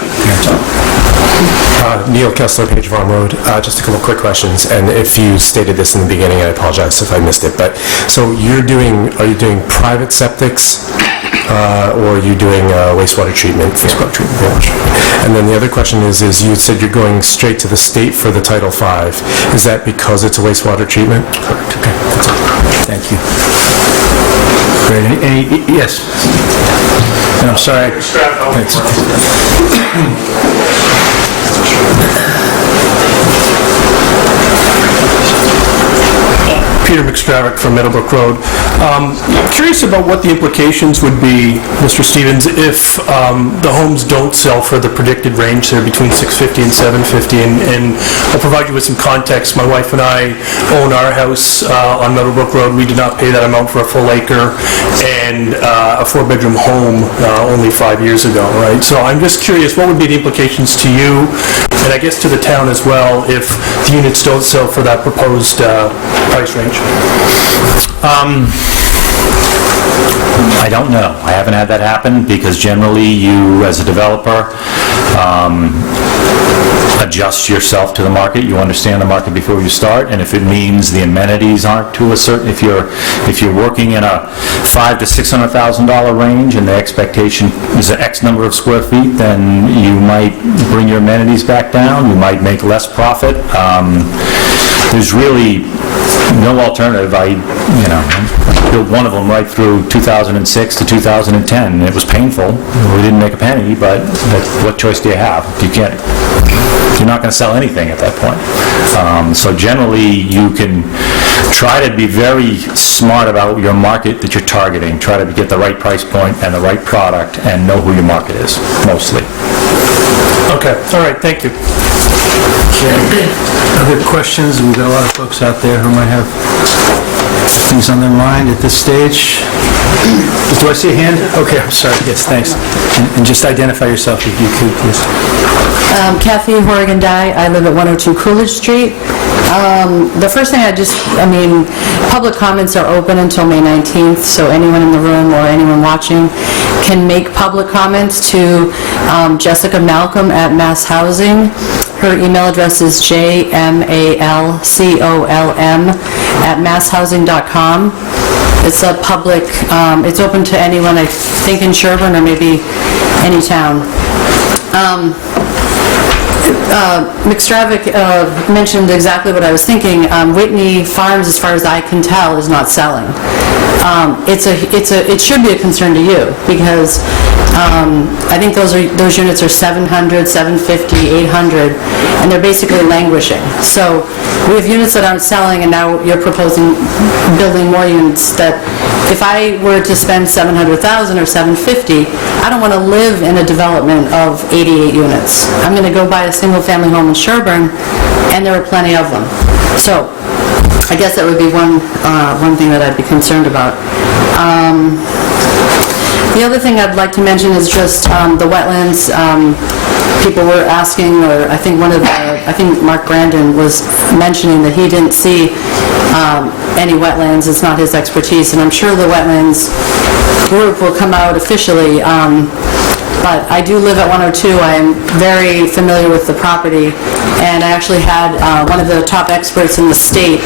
Neil Kessler, Page Farm Road. Just a couple quick questions, and if you stated this in the beginning, I apologize if I missed it. But so are you doing private septics or are you doing wastewater treatment? Wastewater treatment. Yeah. And then the other question is you said you're going straight to the state for the Title V. Is that because it's a wastewater treatment? Correct. Okay, that's all. Thank you. Great. Yes. And I'm sorry. Thanks. Peter McStravick from Meadowbrook Road. Curious about what the implications would be, Mr. Stevens, if the homes don't sell for the predicted range there between $650 and $750. And I'll provide you with some context. My wife and I own our house on Meadowbrook Road. We did not pay that amount for a full acre and a 4-bedroom home only 5 years ago, right? So I'm just curious, what would be the implications to you, and I guess to the town as well, if the units don't sell for that proposed price range? I don't know. I haven't had that happen because generally you, as a developer, adjust yourself to the market. You understand the market before you start, and if it means the amenities aren't to a certain, if you're working in a $500,000 to $600,000 range and the expectation is X number of square feet, then you might bring your amenities back down. You might make less profit. There's really no alternative. I built one of them right through 2006 to 2010, and it was painful. We didn't make a penny, but what choice do you have? You're not going to sell anything at that point. So generally, you can try to be very smart about your market that you're targeting. Try to get the right price point and the right product, and know who your market is, mostly. Okay, all right, thank you. Other questions? We've got a lot of folks out there who might have things on their mind at this stage. Do I see a hand? Okay, I'm sorry. Yes, thanks. And just identify yourself if you could, please. Kathy Horrigan-Dye. I live at 102 Coolidge Street. The first thing public comments are open until May 19th, so anyone in the room or anyone watching can make public comments to Jessica Malcolm at Mass Housing. Her email address is jmalcolm@masshousing.com. It's a public, it's open to anyone, I think in Sherborn or maybe any town. McStravick mentioned exactly what I was thinking. Whitney Farms, as far as I can tell, is not selling. It should be a concern to you because I think those units are 700, 750, 800, and they're basically languishing. So we have units that aren't selling, and now you're proposing building more units that, if I were to spend $700,000 or $750,000, I don't want to live in a development of 88 units. I'm going to go buy a single-family home in Sherborn, and there are plenty of them. So I guess that would be one thing that I'd be concerned about. The other thing I'd like to mention is just the wetlands. People were asking, or I think Mark Grandin was mentioning that he didn't see any wetlands. It's not his expertise, and I'm sure the wetlands group will come out officially. But I do live at 102. I am very familiar with the property, and I actually had one of the top experts in the state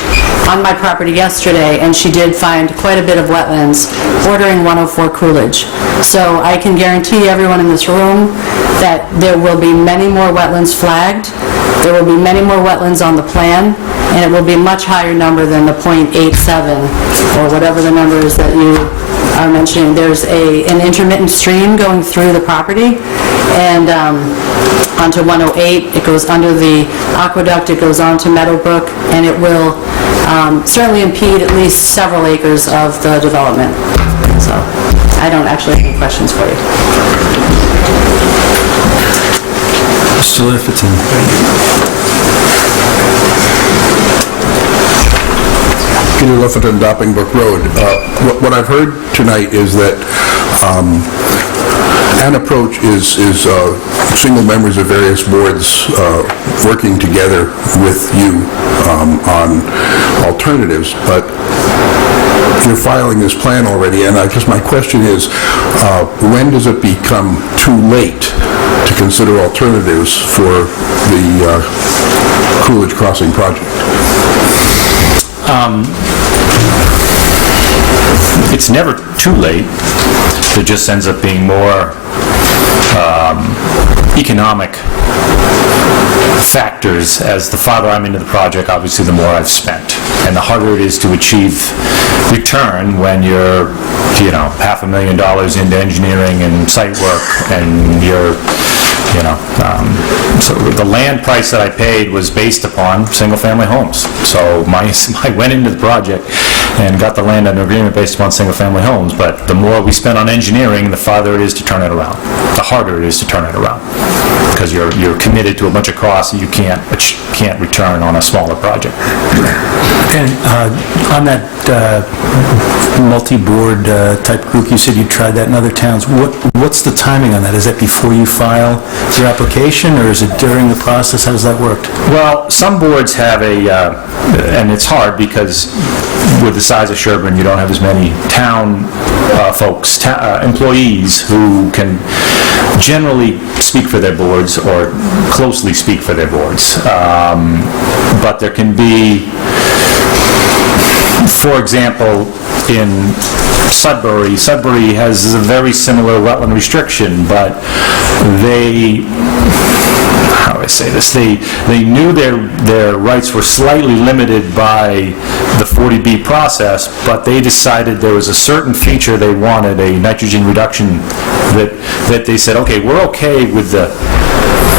on my property yesterday, and she did find quite a bit of wetlands bordering 104 Coolidge. So I can guarantee everyone in this room that there will be many more wetlands flagged, there will be many more wetlands on the plan, and it will be a much higher number than the .87 or whatever the number is that you are mentioning. There's an intermittent stream going through the property, and onto 108, it goes under the aqueduct, it goes onto Meadowbrook, and it will certainly impede at least several acres of the development. So I don't actually have any questions for you. Mr. Lifferton. Peter Lifferton, Doppingbrook Road. What I've heard tonight is that an approach is single members of various boards working together with you on alternatives, but you're filing this plan already, and I guess my question is, when does it become too late to consider alternatives for the Coolidge Crossing project? It's never too late. there just ends up being more economic factors. As the farther I'm into the project, obviously the more I've spent. And the harder it is to achieve return when you're, $500,000 into engineering and site work, and you're, so the land price that I paid was based upon single-family homes. So I went into the project and got the land under agreement based upon single-family homes, but the more we spend on engineering, the farther it is to turn it around. The harder it is to turn it around, because you're committed to a bunch of costs that you can't return on a smaller project. And on that multi-board type group, you said you tried that in other towns. What's the timing on that? Is that before you file your application, or is it during the process? How does that work? Well, some boards have and it's hard because with the size of Sherborn, you don't have as many town folks, employees who can generally speak for their boards or closely speak for their boards. But there can be, for example, in Sudbury has a very similar wetland restriction, but how do I say this? They knew their rights were slightly limited by the 40B process, but they decided there was a certain feature they wanted, a nitrogen reduction, that they said, okay, we're okay with the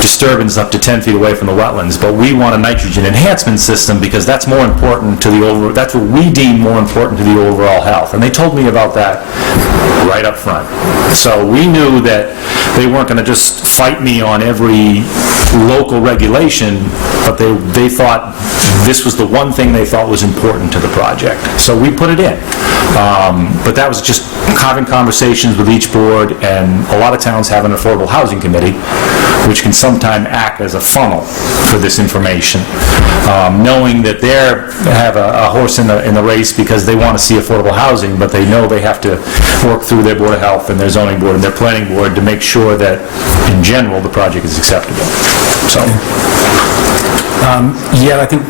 disturbance up to 10 feet away from the wetlands, but we want a nitrogen enhancement system because that's more important to that's what we deem more important to the overall health. And they told me about that right up front. So we knew that they weren't going to just fight me on every local regulation, but they thought this was the one thing they thought was important to the project. So we put it in. But that was just having conversations with each board, and a lot of towns have an affordable housing committee, which can sometimes act as a funnel for this information, knowing that they have a horse in the race because they want to see affordable housing, but they know they have to work through their Board of Health and their zoning board and their planning board to make sure that, in general, the project is acceptable. So. I think,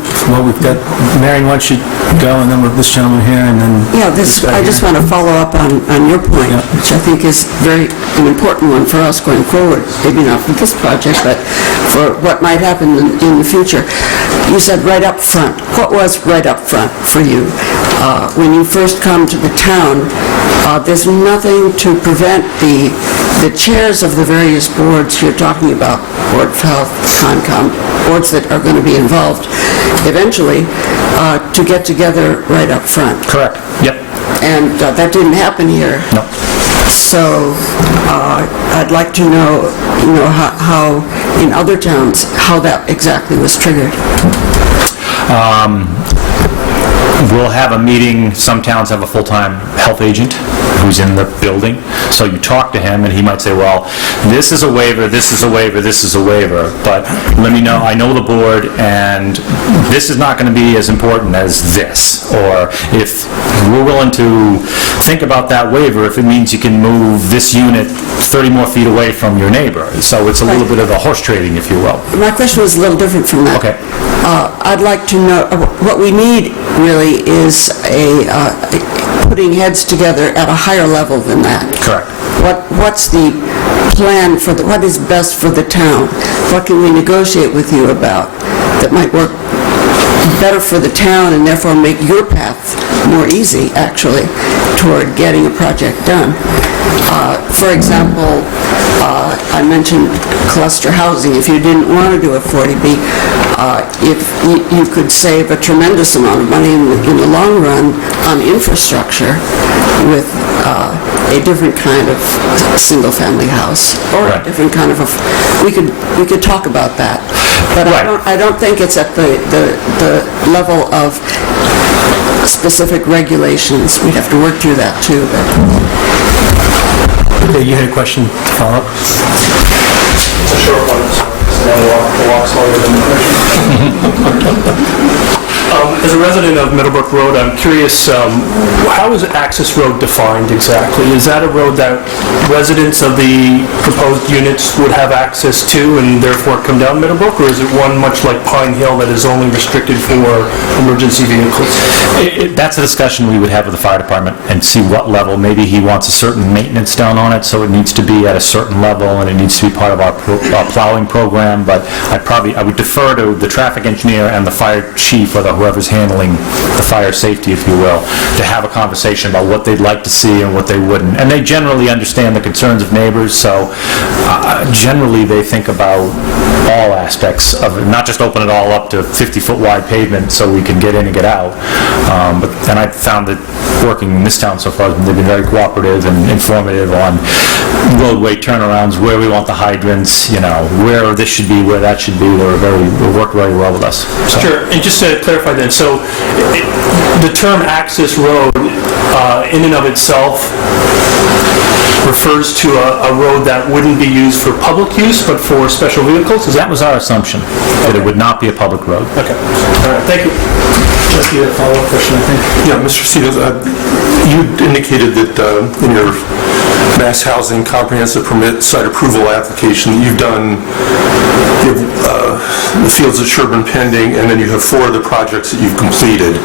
we've got, Marion, why don't you go, and then with this gentleman here, and then... Yeah, I just want to follow up on your point, which I think is an important one for us going forward, maybe not for this project, but for what might happen in the future. You said right up front. What was right up front for you? When you first come to the town, there's nothing to prevent the chairs of the various boards you're talking about, Board of Health, Concom, boards that are going to be involved eventually, to get together right up front. Correct. Yep. And that didn't happen here. No. So I'd like to know, how in other towns, how that exactly was triggered. We'll have a meeting. Some towns have a full-time health agent who's in the building. So you talk to him, and he might say, well, this is a waiver, this is a waiver, this is a waiver, but let me know, I know the board, and this is not going to be as important as this. Or if we're willing to think about that waiver, if it means you can move this unit 30 more feet away from your neighbor. So it's a little bit of a horse trading, if you will. My question was a little different from that. Okay. I'd like to know, what we need really is putting heads together at a higher level than that. Correct. What's the plan what is best for the town? What can we negotiate with you about that might work better for the town and therefore make your path more easy, actually, toward getting a project done? For example, I mentioned cluster housing. If you didn't want to do a 40B, if you could save a tremendous amount of money in the long run on infrastructure with a different kind of single-family house, or a different kind of we could talk about that. But I don't think it's at the level of specific regulations. We'd have to work through that too. Okay, you had a question to follow up? It's a short one, so we'll walk slower than the question. As a resident of Middlebrook Road, I'm curious, how is Access Road defined exactly? Is that a road that residents of the proposed units would have access to and therefore come down Middlebrook, or is it one much like Pine Hill that is only restricted for emergency vehicles? That's a discussion we would have with the fire department and see what level. Maybe he wants a certain maintenance done on it, so it needs to be at a certain level and it needs to be part of our plowing program, but I would defer to the traffic engineer and the fire chief or whoever's handling the fire safety, if you will, to have a conversation about what they'd like to see and what they wouldn't. And they generally understand the concerns of neighbors, so generally they think about all aspects of it, not just open it all up to 50-foot wide pavement so we can get in and get out. And I've found that working in this town so far, they've been very cooperative and informative on roadway turnarounds, where we want the hydrants, where this should be, where that should be. They work very well with us. So. Sure, and just to clarify then, so the term access road in and of itself refers to a road that wouldn't be used for public use, but for special vehicles? That was our assumption, that it would not be a public road. Okay, all right, thank you. Just a follow-up question, I think. Yeah, Mr. Stevens, you indicated that in your mass housing comprehensive permit site approval application, you've done the fields at Sherborn pending, and then you have 4 other projects that you've completed.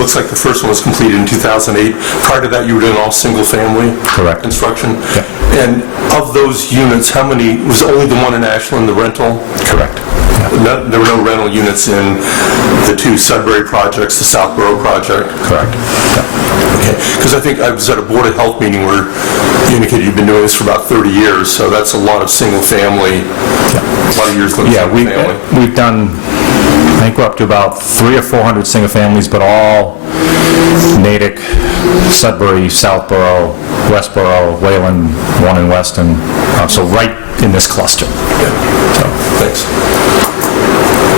Looks like the first one was completed in 2008. Prior to that, you were doing all single-family construction? Yeah. And of those units, how many, was only the one in Ashland, the rental? Correct. No, there were no rental units in the 2 Sudbury projects, the Southborough project? Correct. Yeah. Okay, because I think I was at a Board of Health meeting where you indicated you've been doing this for about 30 years, so that's a lot of single-family, a lot of years living single-family. We've done, I think we're up to about 300 or 400 single families, but all Natick, Sudbury, Southborough, Westborough, Wayland, one in Weston, so right in this cluster. So, thanks.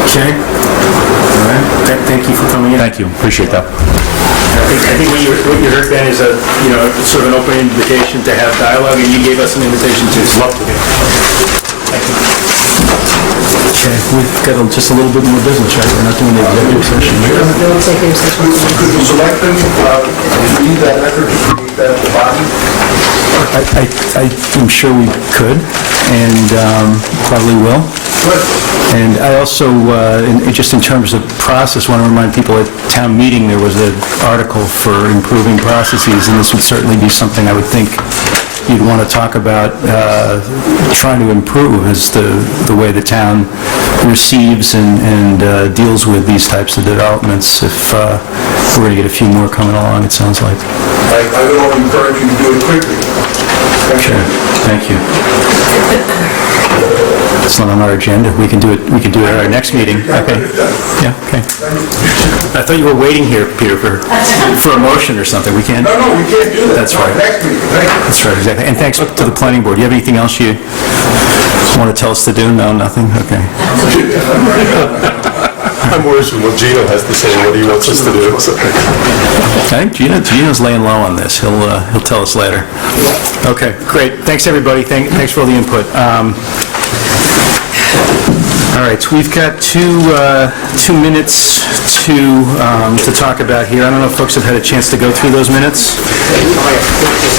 Okay. All right. Thank you for coming in. Thank you. Appreciate that. I think what you heard, Ben, is sort of an open invitation to have dialogue, and you gave us an invitation to. Love to do. Thank you. Okay, we've got just a little bit more business, right? We're not doing the executive session. No executive session. Could the selectmen read that record to create that at the bottom? I'm sure we could, and probably will. And I also, just in terms of process, want to remind people at town meeting there was an article for improving processes, and this would certainly be something I would think you'd want to talk about trying to improve, is the way the town receives and deals with these types of developments. If we're going to get a few more coming along, it sounds like. I would only encourage you to do it quickly. Sure. Thank you. It's not on our agenda. We can do it at our next meeting. Okay. Yeah, okay. I thought you were waiting here, Peter, for a motion or something. We can't. No, we can't do that. That's right. Next meeting. Thank you. That's right, exactly. And thanks to the planning board. Do you have anything else you want to tell us to do? No, nothing? Okay. I'm worried with what Gino has to say and what he wants us to do. I think Gino's laying low on this. He'll tell us later. Okay, great. Thanks, everybody. Thanks for all the input. All right, so we've got 2 minutes to talk about here. I don't know if folks have had a chance to go through those minutes.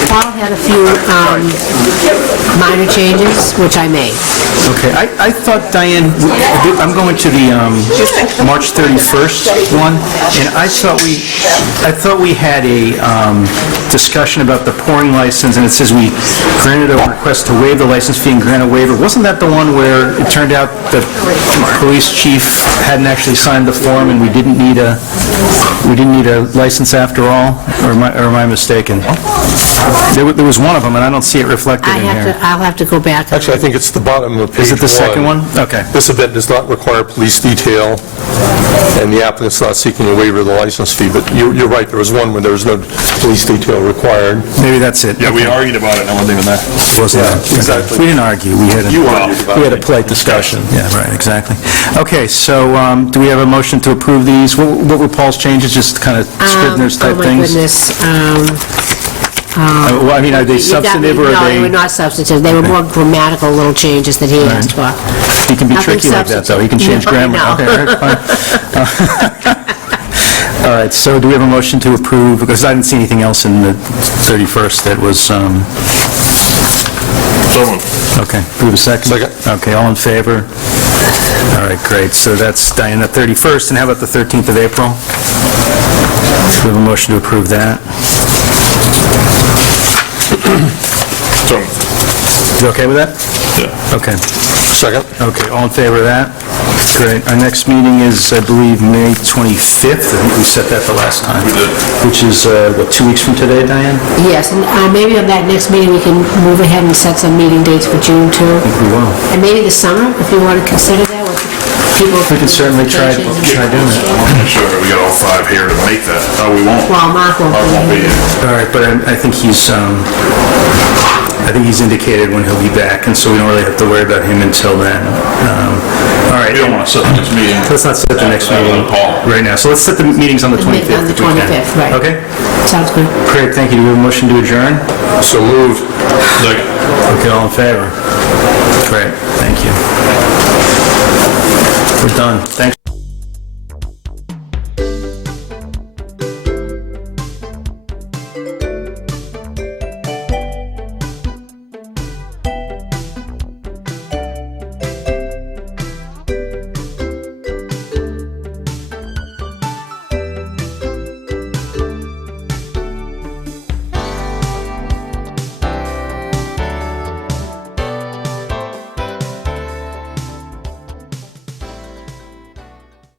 Paul had a few minor changes, which I made. Okay, I thought, Diane, I'm going to the March 31st one, and I thought we had a discussion about the pouring license, and it says we granted a request to waive the license fee and grant a waiver. Wasn't that the one where it turned out the police chief hadn't actually signed the form and we didn't need a license after all? Or am I mistaken? There was one of them, and I don't see it reflected in here. I'll have to go back. Actually, I think it's the bottom of page 1. Is it the second one? Okay. This event does not require police detail, and the applicant's not seeking a waiver of the license fee, but you're right, there was one where there was no police detail required. Maybe that's it. Yeah, we argued about it, and it wasn't even there. It wasn't that. Exactly. We didn't argue. We had You argued about it. we had a polite discussion. Yeah, right, exactly. Okay, so do we have a motion to approve these? What were Paul's changes? Just kind of Scrivener's type things? Oh, my goodness. Well, I mean, are they substantive or are No, they were they? not substantive. They were more grammatical little changes that he asked for. He can be Nothing tricky like that, though. He can change substantive. grammar. No, I know. Okay, all right, fine. so do we have a motion to approve, because I didn't see anything else in the 31st that was, So moved. okay, do we have a second? Second. Okay, all in favor? All right, great, so that's Diane, the 31st, and how about the 13th of April? Do we have a motion to approve that? So moved. You okay with that? Yeah. Okay. Second. Okay, all in favor of that? Great. Our next meeting is, I believe, May 25th. I think we set that the last time. We did. Which is, what, 2 weeks from today, Diane? Yes, and maybe on that next meeting, we can move ahead and set some meeting dates for June too. I think we will. And maybe the summer, if you want to consider that with people. We can certainly try doing that. I'm sure we got all 5 here to make that. Oh, we won't. Well, Mark won't Mark won't be be. here. All right, but I think he's indicated when he'll be back, and so we don't really have to worry about him until then. All right. We don't want to set the next meeting. Let's not set the next meeting Paul. right now. So let's set the meetings on the 25th. On the if we can. 25th, right. Okay? Sounds good. Great, thank you. Do we have a motion to adjourn? So moved. Second. Okay, all in favor? Great, thank you. We're done. Thanks.